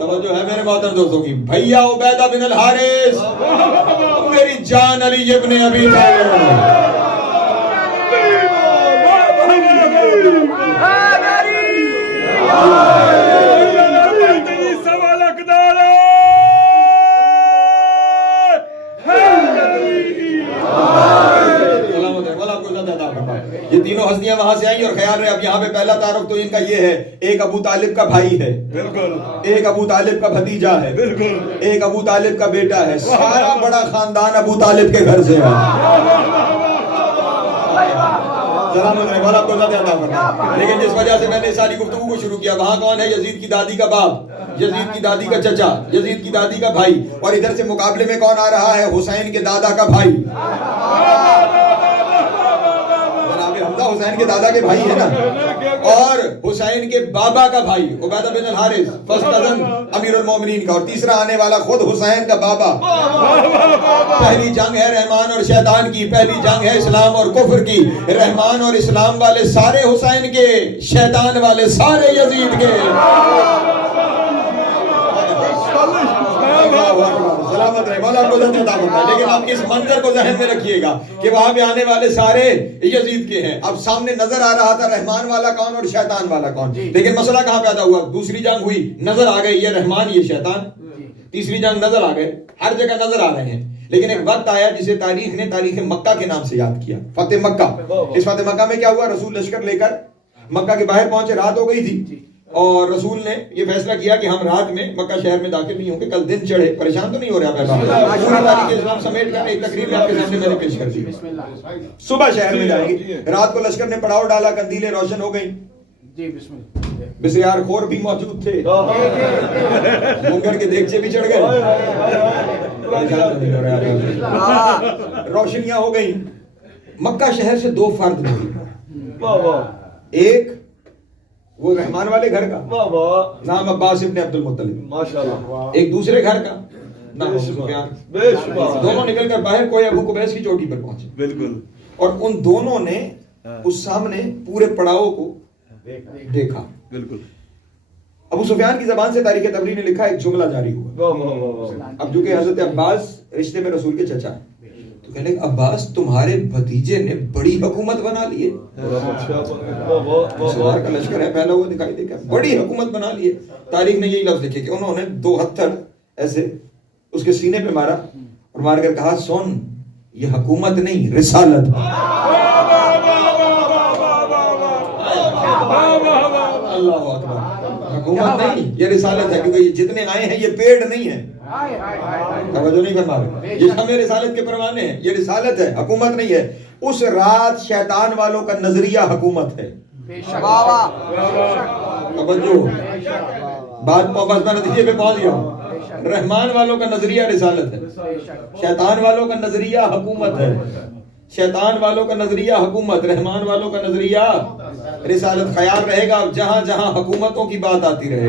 توجہ ہے میرے محترم دوستوں کی, بھیا عبیدہ بن الحارث, میری جان علی ابن ابی طالب. تعارف تو ان کا یہ ہے، ایک ابو طالب کا بھائی ہے، بالکل، ایک ابو طالب کا بھتیجا ہے، بالکل، ایک ابو طالب کا بیٹا ہے، سارا بڑا خاندان ابو طالب کے گھر سے ہے۔ سلامت رہے، مولا آپ کو زیادہ عطا فرمائے۔ لیکن جس وجہ سے میں نے ساری گفتگو کو شروع کیا، وہاں کون ہے؟ یزید کی دادی کا باپ، یزید کی دادی کا چچا، یزید کی دادی کا بھائی، اور ادھر سے مقابلے میں کون آ رہا ہے؟ حسین کے دادا کا بھائی۔ حمزہ حسین کے دادا کے بھائی ہے نا، اور حسین کے بابا کا بھائی عبیدہ بن الحارث، فرسٹ کزن امیر المومنین کا، اور تیسرا آنے والا خود حسین کا بابا۔ پہلی جنگ ہے رحمان اور شیطان کی، پہلی جنگ ہے اسلام اور کفر کی۔ رحمان اور اسلام والے سارے حسین کے، شیطان والے سارے یزید کے۔ سلامت رہے، مولا آپ کو زیادہ عطا فرمائے۔ لیکن آپ اس منظر کو ذہن میں رکھیے گا کہ وہاں پہ آنے والے سارے یزید کے ہیں۔ اب سامنے نظر آ رہا تھا رحمان والا کون اور شیطان والا کون، لیکن مسئلہ کہاں پیدا ہوا؟ دوسری جنگ ہوئی، نظر آ گئی یہ رحمان یہ شیطان، تیسری جنگ نظر آ گئے، ہر جگہ نظر آ رہے ہیں۔ لیکن ایک وقت آیا جسے تاریخ نے تاریخ مکہ کے نام سے یاد کیا، فتح مکہ۔ اس فتح مکہ میں کیا ہوا؟ رسول لشکر لے کر مکہ کے باہر پہنچے، رات ہو گئی تھی، اور رسول نے یہ فیصلہ کیا کہ ہم رات میں مکہ شہر میں داخل نہیں ہوں گے، کل دن چڑھے۔ پریشان تو نہیں ہو رہا پہلا؟ پوری تاریخ اسلام سمیٹ کر ایک تقریر آپ کے سامنے میں نے پیش کر دی۔ صبح شہر میں جائیں گے، رات کو لشکر نے پڑاؤ ڈالا، قندیلیں روشن ہو گئیں، بسیار خور بھی موجود تھے، مونگر کے دیگچے بھی چڑھ گئے، روشنیاں ہو گئیں۔ مکہ شہر سے دو فرد نکلے، ایک وہ رحمان والے گھر کا نام عباس ابن عبد المطلب، ایک دوسرے گھر کا نام ابو سفیان۔ دونوں نکل کر باہر کوئی ابو قبیس کی چوٹی پر پہنچے، بالکل، اور ان دونوں نے اس سامنے پورے پڑاؤ کو دیکھا، بالکل۔ ابو سفیان کی زبان سے تاریخ تبری نے لکھا، ایک جملہ جاری ہوا۔ اب جو کہ حضرت عباس رشتے میں رسول کے چچا ہیں، تو کہنے عباس تمہارے بھتیجے نے بڑی حکومت بنا لی ہے، سوار کا لشکر ہے پہلا وہ دکھائی دے گا، بڑی حکومت بنا لی ہے۔ تاریخ نے یہی لفظ لکھے کہ انہوں نے 2 ہتھڑ ایسے اس کے سینے پہ مارا اور مار کر کہا سن یہ حکومت نہیں رسالت ہے۔ اللہ اکبر، حکومت نہیں یہ رسالت ہے، کیونکہ یہ جتنے آئے ہیں یہ پیڑ نہیں ہے، توجہ نہیں فرما رہے، یہ ہمیں رسالت کے پروانے ہیں، یہ رسالت ہے، حکومت نہیں ہے۔ اس رات شیطان والوں کا نظریہ حکومت ہے، توجہ، بات بس میں نتیجے پہ پہنچ گیا۔ رحمان والوں کا نظریہ رسالت ہے، شیطان والوں کا نظریہ حکومت ہے، شیطان والوں کا نظریہ حکومت، رحمان والوں کا نظریہ رسالت۔ خیال رہے گا جہاں جہاں حکومتوں کی بات آتی رہے گی،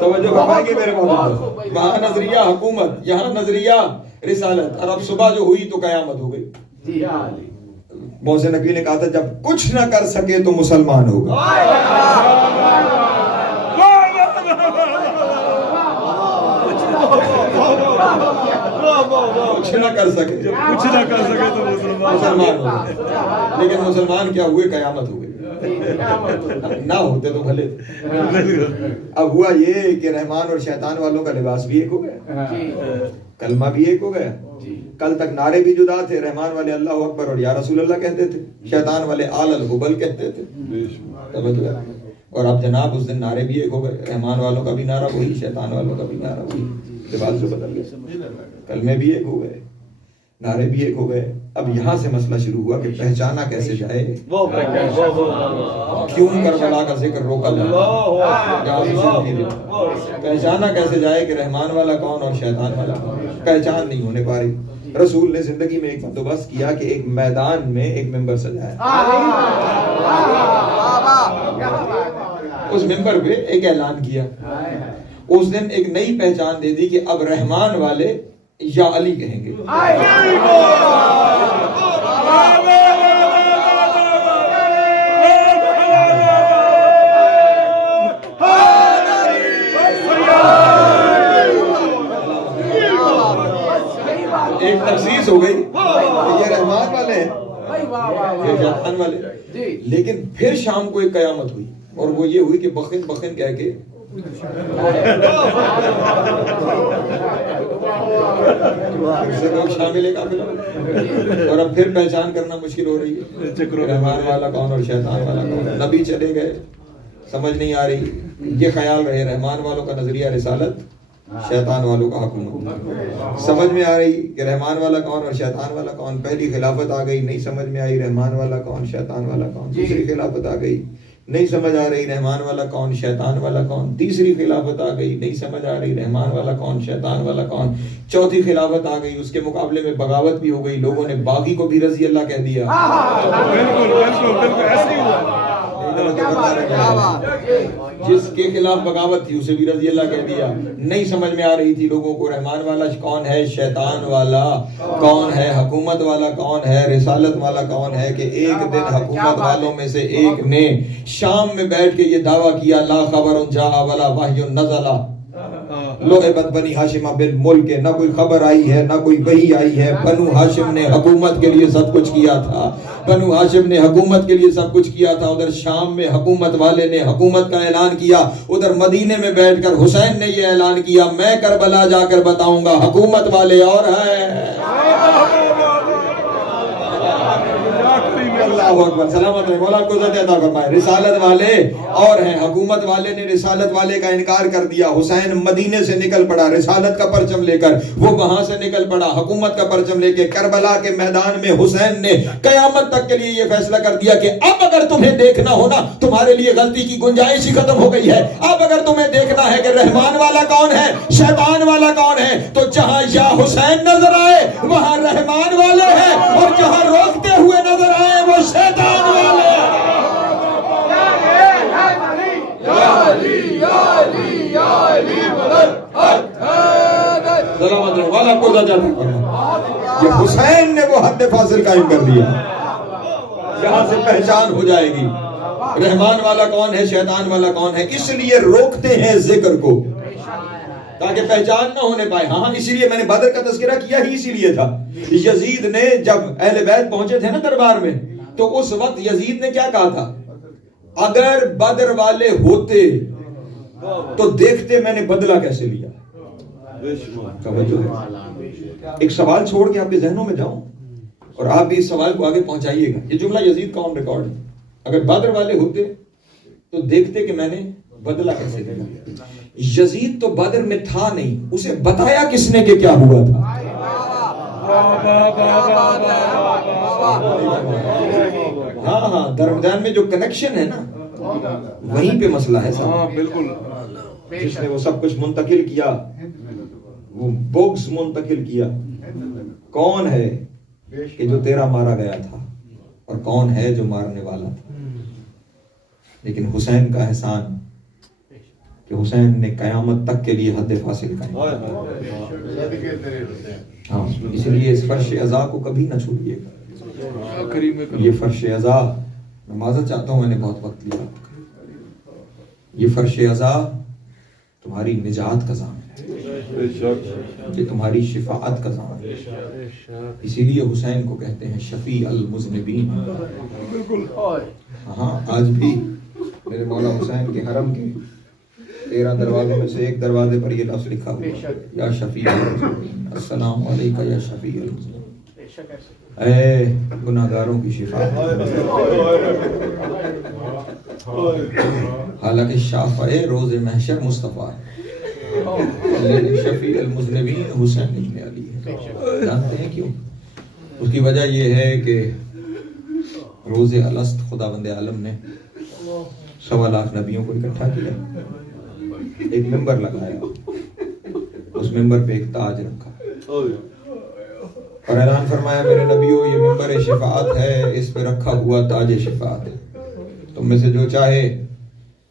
توجہ فرمائیں گے میرے موجود، وہاں نظریہ حکومت، یہاں نظریہ رسالت۔ اور اب صبح جو ہوئی تو قیامت ہو گئی۔ محسن نقوی نے کہا تھا جب کچھ نہ کر سکے تو مسلمان ہوگا، کچھ نہ کر سکے تو مسلمان ہوگا۔ لیکن مسلمان کیا ہوئے؟ قیامت ہو گئی، نہ ہوتے تو بھلے۔ اب ہوا یہ کہ رحمان اور شیطان والوں کا لباس بھی ایک ہو گیا، کلمہ بھی ایک ہو گیا۔ کل تک نعرے بھی جدا تھے، رحمان والے اللہ اکبر اور یا رسول اللہ کہتے تھے، شیطان والے آل الحبل کہتے تھے، اور اب جناب اس دن نعرے بھی ایک ہو گئے، رحمان والوں کا بھی نعرہ وہی، شیطان والوں کا بھی نعرہ وہی، لباس جو بدل گئے، کلمے بھی ایک ہو گئے، نعرے بھی ایک ہو گئے۔ اب یہاں سے مسئلہ شروع ہوا کہ پہچانا کیسے جائے، کیوں کربلا کا ذکر روکا جائے، پہچانا کیسے جائے کہ رحمان والا کون اور شیطان والا کون، پہچان نہیں ہونے پا رہی۔ رسول نے زندگی میں ایک بندوبست کیا کہ ایک میدان میں ایک ممبر سجایا، اس ممبر پہ ایک اعلان کیا، اس دن ایک نئی پہچان دے دی کہ اب رحمان والے یا علی کہیں گے۔ ایک تخصیص ہو گئی یہ رحمان والے ہیں یہ شیطان والے۔ لیکن پھر شام کو ایک قیامت ہوئی، اور وہ یہ ہوئی کہ بخن بخن کہہ کے سے لوگ شامل ہے قافلہ، اور اب پھر پہچان کرنا مشکل ہو رہی ہے رحمان والا کون اور شیطان والا کون. نبی چلے گئے، سمجھ نہیں آ رہی. یہ خیال رہے رحمان والوں کا نظریہ رسالت، شیطان والوں کا حکومت. سمجھ میں آ رہی کہ رحمان والا کون اور شیطان والا کون. پہلی خلافت آ گئی، نہیں سمجھ میں آئی رحمان والا کون شیطان والا کون. دوسری خلافت آ گئی، نہیں سمجھ آ رہی رحمان والا کون شیطان والا کون. تیسری خلافت آ گئی، نہیں سمجھ آ رہی رحمان والا کون شیطان والا کون. چوتھی خلافت آ گئی، اس کے مقابلے میں بغاوت بھی ہو گئی، لوگوں نے باغی کو بھی رضی اللہ کہہ دیا. جس کے خلاف بغاوت تھی اسے بھی رضی اللہ کہہ دیا. نہیں سمجھ میں آ رہی تھی لوگوں کو رحمان والا کون ہے، شیطان والا کون ہے، حکومت والا کون ہے، رسالت والا کون ہے. کہ ایک دن حکومت والوں میں سے ایک نے شام میں بیٹھ کے یہ دعویٰ کیا لا خبر جاء ولا وحی نزل لعبت بنی ہاشم بالملک. نہ کوئی خبر آئی ہے نہ کوئی وحی آئی ہے. بنو ہاشم نے حکومت کے لیے سب کچھ کیا تھا، بنو ہاشم نے حکومت کے لیے سب کچھ کیا تھا. ادھر شام میں حکومت والے نے حکومت کا اعلان کیا، ادھر مدینے میں بیٹھ کر حسین نے یہ اعلان کیا میں کربلا جا کر بتاؤں گا حکومت والے اور ہیں. اللہ اکبر. سلامت رہے مولا کو عزت عطا فرمائے. رسالت والے اور ہیں. حکومت والے نے رسالت والے کا انکار کر دیا. حسین مدینے سے نکل پڑا رسالت کا پرچم لے کر، وہ وہاں سے نکل پڑا حکومت کا پرچم لے کے. کربلا کے میدان میں حسین نے قیامت تک کے لیے یہ فیصلہ کر دیا کہ اب اگر تمہیں دیکھنا ہونا تمہارے لیے غلطی کی گنجائش ہی ختم ہو گئی ہے. اب اگر تمہیں دیکھنا ہے کہ رحمان والا کون ہے شیطان والا کون ہے تو جہاں یا حسین نظر آئے وہاں رحمان والے ہیں، اور جہاں روکتے ہوئے نظر آئے وہ شیطان والے. یہ حسین نے وہ حد فاصل قائم کر دیا جہاں سے پہچان ہو جائے گی رحمان والا کون ہے شیطان والا کون ہے. اس لیے روکتے ہیں ذکر کو تاکہ پہچان نہ ہونے پائے. ہاں اسی لیے میں نے بدر کا تذکرہ کیا ہی اسی لیے تھا. یزید نے جب اہل بیت پہنچے تھے نا دربار میں تو اس وقت یزید نے کیا کہا تھا، اگر بدر والے ہوتے تو دیکھتے میں نے بدلہ کیسے لیا. ایک سوال چھوڑ کے آپ کے ذہنوں میں جاؤں اور آپ بھی اس سوال کو آگے پہنچائیے گا. یہ جملہ یزید کا آن ریکارڈ ہے. اگر بدر والے ہوتے تو دیکھتے کہ میں نے بدلہ کیسے لیا. یزید تو بدر میں تھا نہیں، اسے بتایا کس نے کہ کیا ہوا تھا. ہاں درمیان میں جو کنیکشن ہے نا وہیں پہ مسئلہ ہے صاحب. بالکل. جس نے وہ سب کچھ منتقل کیا، وہ بوکس منتقل کیا. کون ہے کہ جو تیرا مارا گیا تھا اور کون ہے جو مارنے والا تھا. لیکن حسین کا احسان کہ حسین نے قیامت تک کے لیے حد فاصل قائم. ہاں اس لیے اس فرش عزا کو کبھی نہ چھوڑیے گا. یہ فرش عزا میں معذرت چاہتا ہوں میں نے بہت وقت لیا. یہ فرش عزا تمہاری نجات کا ضامن ہے، یہ تمہاری شفاعت کا ضامن ہے. اسی لیے حسین کو کہتے ہیں شفیع المذنبین. ہاں آج بھی میرے مولا حسین کے حرم کے 13 دروازوں میں سے ایک دروازے پر یہ لفظ لکھا ہوا یا شفیع المذنبین، السلام علیکہ یا شفیع المذنبین. اے گناہگاروں کی شفاعت. حالانکہ شافع روز محشر مصطفیٰ ہے لیکن شفیع المذنبین حسین ابن علی ہے. جانتے ہیں کیوں؟ اس کی وجہ یہ ہے کہ روز الست خداوند عالم نے 1.25 لاکھ نبیوں کو اکٹھا کیا، ایک ممبر لگایا، اس ممبر پہ ایک تاج رکھا اور اعلان فرمایا میرے نبیوں یہ ممبر شفاعت ہے، اس پہ رکھا ہوا تاج شفاعت ہے. تم میں سے جو چاہے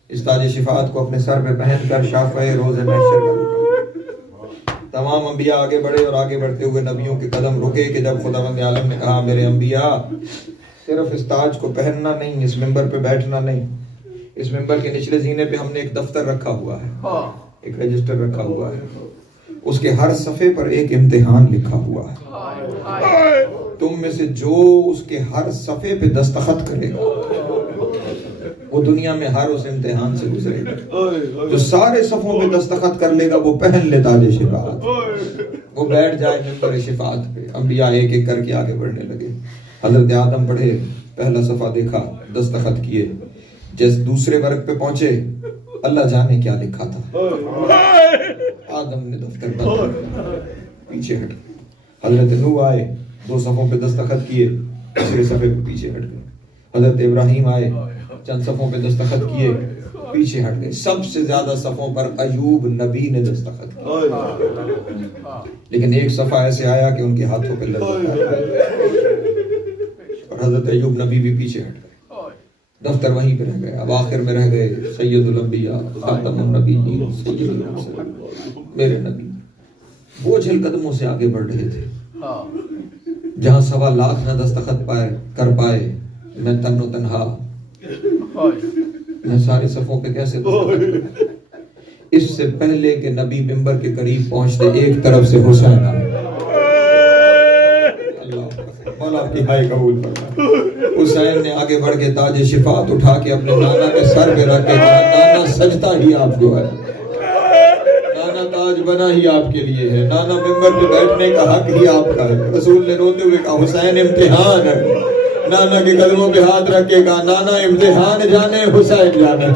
اس تاج شفاعت کو اپنے سر پہ پہن کر شافع روز محشر کا رکھا. تمام انبیاء آگے بڑھے اور آگے بڑھتے ہوئے نبیوں کے قدم رکے کہ جب خداوند عالم نے کہا میرے انبیاء صرف اس تاج کو پہننا نہیں، اس ممبر پہ بیٹھنا نہیں. اس ممبر کے نچلے زینے پہ ہم نے ایک دفتر رکھا ہوا ہے، ایک رجسٹر رکھا ہوا ہے، اس کے ہر صفحے پر ایک امتحان لکھا ہوا ہے. تم میں سے جو اس کے ہر صفحے پہ دستخط کرے گا وہ دنیا میں ہر اس امتحان سے گزرے گا. جو سارے صفوں پہ دستخط کر لے گا وہ پہن لے تاج شفاعت. وہ بیٹھ جائے ممبر شفاعت پہ. انبیاء ایک ایک کر کے آگے بڑھنے لگے. حضرت آدم پڑھے, پہلا صفحہ دیکھا, دستخط کیے. جیسے دوسرے ورق پہ پہنچے, اللہ جانے کیا لکھا تھا. آدم نے دفتر بند پیچھے ہٹ گئے. حضرت نوح آئے, 2 صفوں پہ دستخط کیے, تیسرے صفحے پہ پیچھے ہٹ گئے. حضرت ابراہیم آئے, چند صفوں پہ دستخط کیے, پیچھے ہٹ گئے. سب سے زیادہ صفوں پر ایوب نبی نے دستخط کیا, لیکن ایک صفحہ ایسے آیا کہ ان کے ہاتھوں پہ لگ گیا اور حضرت ایوب نبی بھی پیچھے ہٹ گئے. دفتر وہیں پہ رہ گئے. اب آخر میں رہ گئے سید الانبیاء خاتم النبیین سید المرسلین, میرے نبی. بوجھل قدموں سے آگے بڑھ رہے تھے. جہاں 1.25 لاکھ نہ دستخط کر پائے, میں تن و تنہا, میں سارے صفوں پہ کیسے دستخط. اس سے پہلے کہ نبی ممبر کے قریب پہنچتے, ایک طرف سے حسین آئے. مولا آپ کی ہائے قبول فرمائے. حسین نے آگے بڑھ کے تاج شفاعت اٹھا کے اپنے نانا کے سر پہ رکھ کے کہا, نانا سجدہ ہی آپ کو ہے, نانا تاج بنا ہی آپ کے لیے ہے, نانا ممبر پہ بیٹھنے کا حق ہی آپ کا ہے. رسول نے روتے ہوئے کہا, حسین امتحان ہے. نانا کے قدموں پہ ہاتھ رکھ کے کہا, نانا امتحان جانے حسین جانے,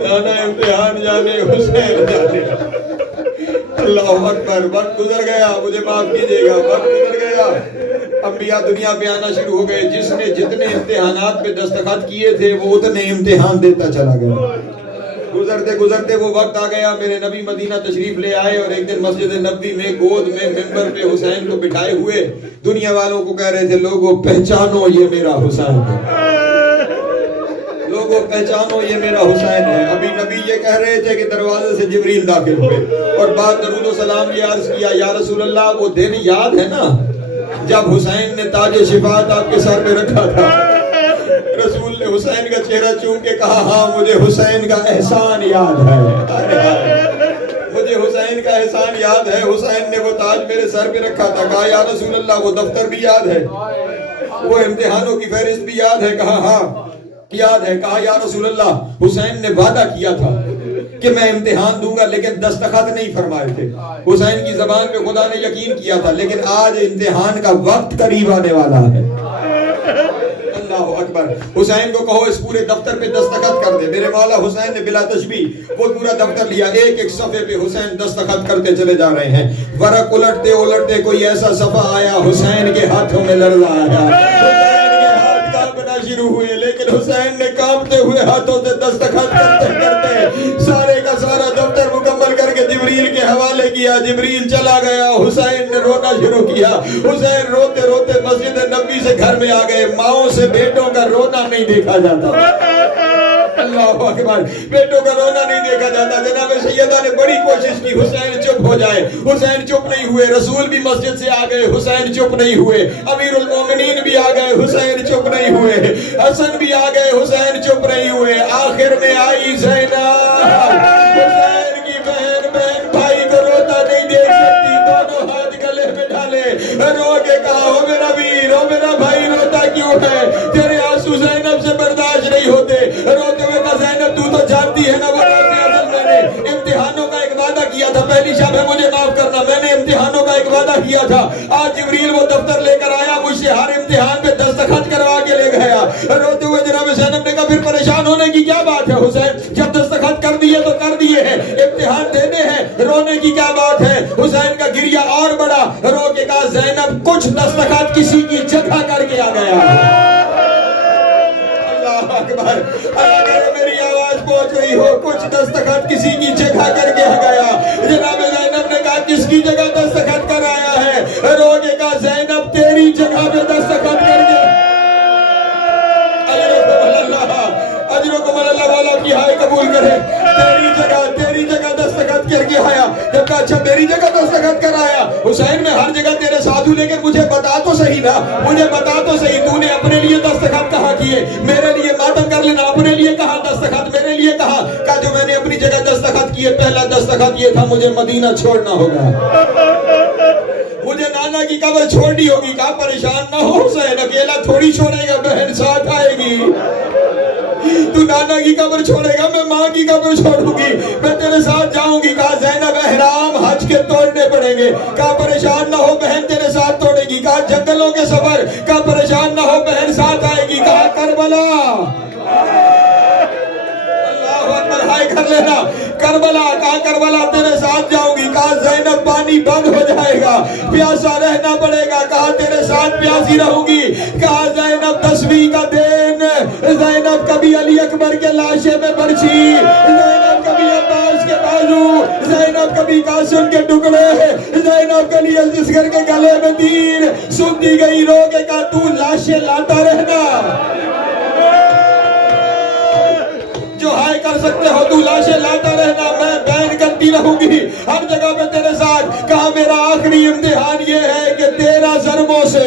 نانا امتحان جانے حسین جانے. اللہ اکبر. وقت گزر گیا, مجھے معاف کیجئے گا, وقت گزر گیا. انبیاء دنیا پہ آنا شروع ہو گئے. جس نے جتنے امتحانات پہ دستخط کیے تھے وہ اتنے امتحان دیتا چلا گیا. گزرتے گزرتے وہ وقت آ گیا, میرے نبی مدینہ تشریف لے آئے اور ایک دن مسجد نبوی میں گود میں ممبر پہ حسین کو بٹھائے ہوئے دنیا والوں کو کہہ رہے تھے, لوگوں پہچانو یہ میرا حسین ہے, لوگوں پہچانو یہ میرا حسین ہے. ابھی نبی یہ کہہ رہے تھے کہ دروازے سے جبریل داخل ہوئے اور بعد درود و سلام یہ عرض کیا, یا رسول اللہ وہ دن یاد ہے نا جب حسین نے تاج شفاعت آپ کے سر پہ رکھا تھا. رسول نے حسین کا چہرہ چوم کے کہا, ہاں مجھے حسین کا احسان یاد ہے, مجھے حسین کا احسان یاد ہے. حسین نے وہ تاج میرے سر پہ رکھا تھا. کہا, یا رسول اللہ وہ دفتر بھی یاد ہے, وہ امتحانوں کی فہرست بھی یاد ہے. کہا, ہاں یاد ہے. کہا, یا رسول اللہ حسین نے وعدہ کیا تھا کہ میں امتحان دوں گا لیکن دستخط نہیں فرمائے تھے. حسین کی زبان پہ خدا نے یقین کیا تھا, لیکن آج امتحان کا وقت قریب آنے والا ہے. اللہ اکبر. حسین کو کہو اس پورے دفتر پہ دستخط کر دے. میرے مولا حسین نے بلا تشبیہ وہ پورا دفتر لیا, ایک ایک صفحے پہ حسین دستخط کرتے چلے جا رہے ہیں. ورق الٹتے الٹتے کوئی ایسا صفحہ آیا, حسین کے ہاتھوں میں لرزہ آیا, شروع ہوئے, لیکن حسین نے کانپتے ہوئے ہاتھوں سے دستخط کرتے کرتے سارے کا سارا دفتر مکمل کر کے جبریل کے حوالے کیا. جبریل چلا گیا, حسین نے رونا شروع کیا. حسین روتے روتے مسجد نبوی سے گھر میں آ گئے. ماؤں سے بیٹوں کا رونا نہیں دیکھا جاتا. اللہ اکبر. بیٹوں کا رونا نہیں دیکھا جاتا. جناب سیدہ نے بڑی کوشش کی حسین چپ ہو جائے, حسین چپ نہیں ہوئے. رسول بھی مسجد سے آ گئے, حسین چپ نہیں ہوئے. امیر المومنین بھی آ گئے, حسین چپ نہیں ہوئے. حسن بھی آ گئے, حسین چپ نہیں ہوئے. آخر میں آئی زینب, حسین کی بہن. بہن بھائی کو روتا نہیں دیکھ سکتی, دونوں ہاتھ گلے میں ڈالے, رو کے کہا, ہو میرا ویر, ہو میرا بھائی, روتا کیوں ہے؟ تیرے آنسو زینب سے برداشت نہیں ہوتے. روتے ہوئے کہا, زینب تو جانتی ہے نا میں نے امتحانوں کا ایک وعدہ کیا تھا. پہلی شب ہے, مجھے معاف کرنا, میں نے امتحانوں کا ایک وعدہ کیا تھا. آج جبریل وہ دفتر لے کر آیا, مجھ سے ہر امتحان پہ دستخط کروا کے لے گیا. روتے ہوئے جناب زینب نے کہا, پھر پریشان ہونے کی کیا بات ہے حسین, جب دستخط کر دیے تو کر دیے ہیں, امتحان دینے ہیں, رونے کی کیا بات ہے؟ حسین کا گریہ اور بڑا. رو کے کہا, زینب کچھ دستخط کسی کی جگہ کر کے آ گیا. اللہ اکبر. اگر میری آواز پہنچ رہی ہو, کچھ دستخط کسی کی جگہ کر کے آ گیا. جناب زینب نے کہا, کس کی جگہ دستخط کر آیا ہے؟ رو کے کہا, زینب تیری جگہ پہ دستخط کر کے. اجرکم اللہ والا کی ہائے قبول کرے. تیری جگہ دستخط کر کے آیا. جب کہا, اچھا میری جگہ دستخط کر آیا. حسین میں ہر جگہ تیرے ساتھ ہوں, لیکن مجھے بتا تو صحیح نا, مجھے بتا تو صحیح, تو نے اپنے لیے دستخط کہاں کیے؟ میرے لیے ماتم کر لینا, اپنے لیے کہا دستخط, میرے لیے کہا. کہا, جو میں نے اپنی جگہ دستخط کیے, پہلا دستخط یہ تھا, مجھے مدینہ چھوڑنا ہوگا, مجھے نانا کی قبر چھوڑنی ہوگی. کہا, پریشان نہ ہو حسین, اکیلا تھوڑی چھوڑے گا, بہن ساتھ آئے گی. نانا کی قبر چھوڑے گا، میں ماں کی قبر چھوڑوں گی، میں تیرے ساتھ جاؤں گی۔ کہا زینب احرام حج کے توڑنے پڑیں گے۔ کہا پریشان نہ ہو بہن تیرے ساتھ توڑے گی۔ کہا جنگلوں کے سفر، کہا پریشان نہ ہو بہن ساتھ آئے گی۔ کہا کربلا، اللہ اکبر، ہائے کر لینا کربلا۔ کہا کربلا تیرے ساتھ جاؤں گی۔ کہا زینب پانی بند ہو جائے گا، پیاسا رہنا پڑے گا۔ کہا تیرے ساتھ پیاسی رہوں گی۔ کہا زینب 10ویں کا دن، زینب کبھی علی اکبر کے لاشے میں برچھی، زینب کبھی عباس کے بازو، زینب کبھی قاسم کے ٹکڑے، زینب کبھی اصغر کے گلے میں تیر، سنتی گئی رو کے کہا تو لاشیں لاتا رہنا، جو ہائے کر سکتے ہو تو لاشیں لاتا رہنا، میں بین کرتی رہوں گی ہر جگہ پہ تیرے ساتھ۔ کہا میرا آخری امتحان یہ ہے کہ 13 ضربوں سے،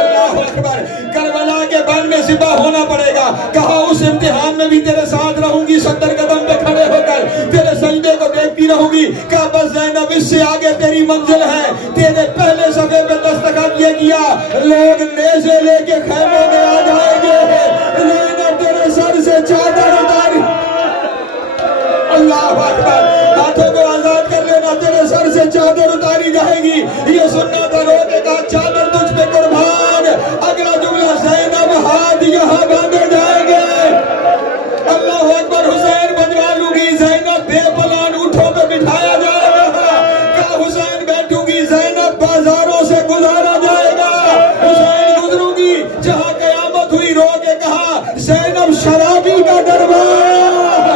اللہ اکبر، کربلا کے بن میں سپاہ ہونا پڑے گا۔ کہا اس امتحان میں بھی تیرے ساتھ رہوں گی، 70 قدم پہ کھڑے ہو کر تیرے سجدے کو دیکھتی رہوں گی۔ کہا بس زینب اس سے آگے تیری منزل ہے، تیرے پہلے صفحے پہ دستخط یہ کیا، لوگ نیزے لے کے خیموں میں آ جائیں گے، زینب تیرے سر سے چادر اتاری، اللہ اکبر، ہاتھوں کو آزاد کر لینا، تیرے سر سے چادر اتاری جائے گی۔ یہ سننا تھا رو کے کہا چادر تجھ پہ قربان، اگلا جملہ زینب ہاتھ یہاں باندھے جائیں گے، اللہ اکبر، حسین بجوا لوں گی، زینب بے پلان اونٹوں پہ بٹھایا جائے گا، کہا حسین بیٹھوں گی، زینب بازاروں سے گزارا جائے گا، حسین گزروں گی جہاں قیامت ہوئی، رو کے کہا زینب شرابی کا دربار،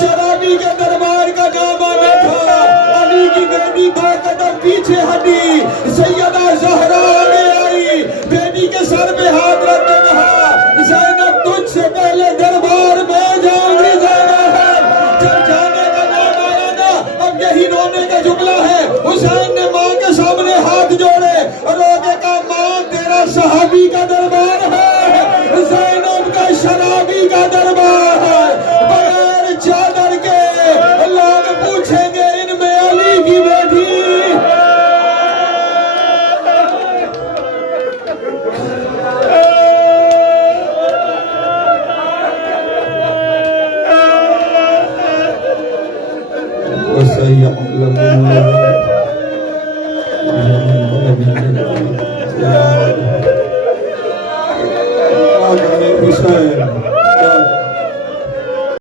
شرابی کے دربار کا نام آنا تھا، علی کی بیٹی 2 قدم پیچھے ہٹی، سیدہ زہرا آگے آئی، بیٹی کے سر پہ ہاتھ رکھ کے کہا زینب تجھ سے پہلے دربار میں جاؤں گی، زینب جب جانے کا نام آیا نا، اب یہی رونے کا جملہ ہے، حسین نے ماں کے سامنے ہاتھ جوڑے، رو کے کہا ماں تیرا صحابی کا دربار ہے، زینب کا شرابی کا دربار ہے، بغیر چادر کے لوگ پوچھیں گے ان میں علی کی بیٹی، وَسَيَعْلَمُ اللَّهُ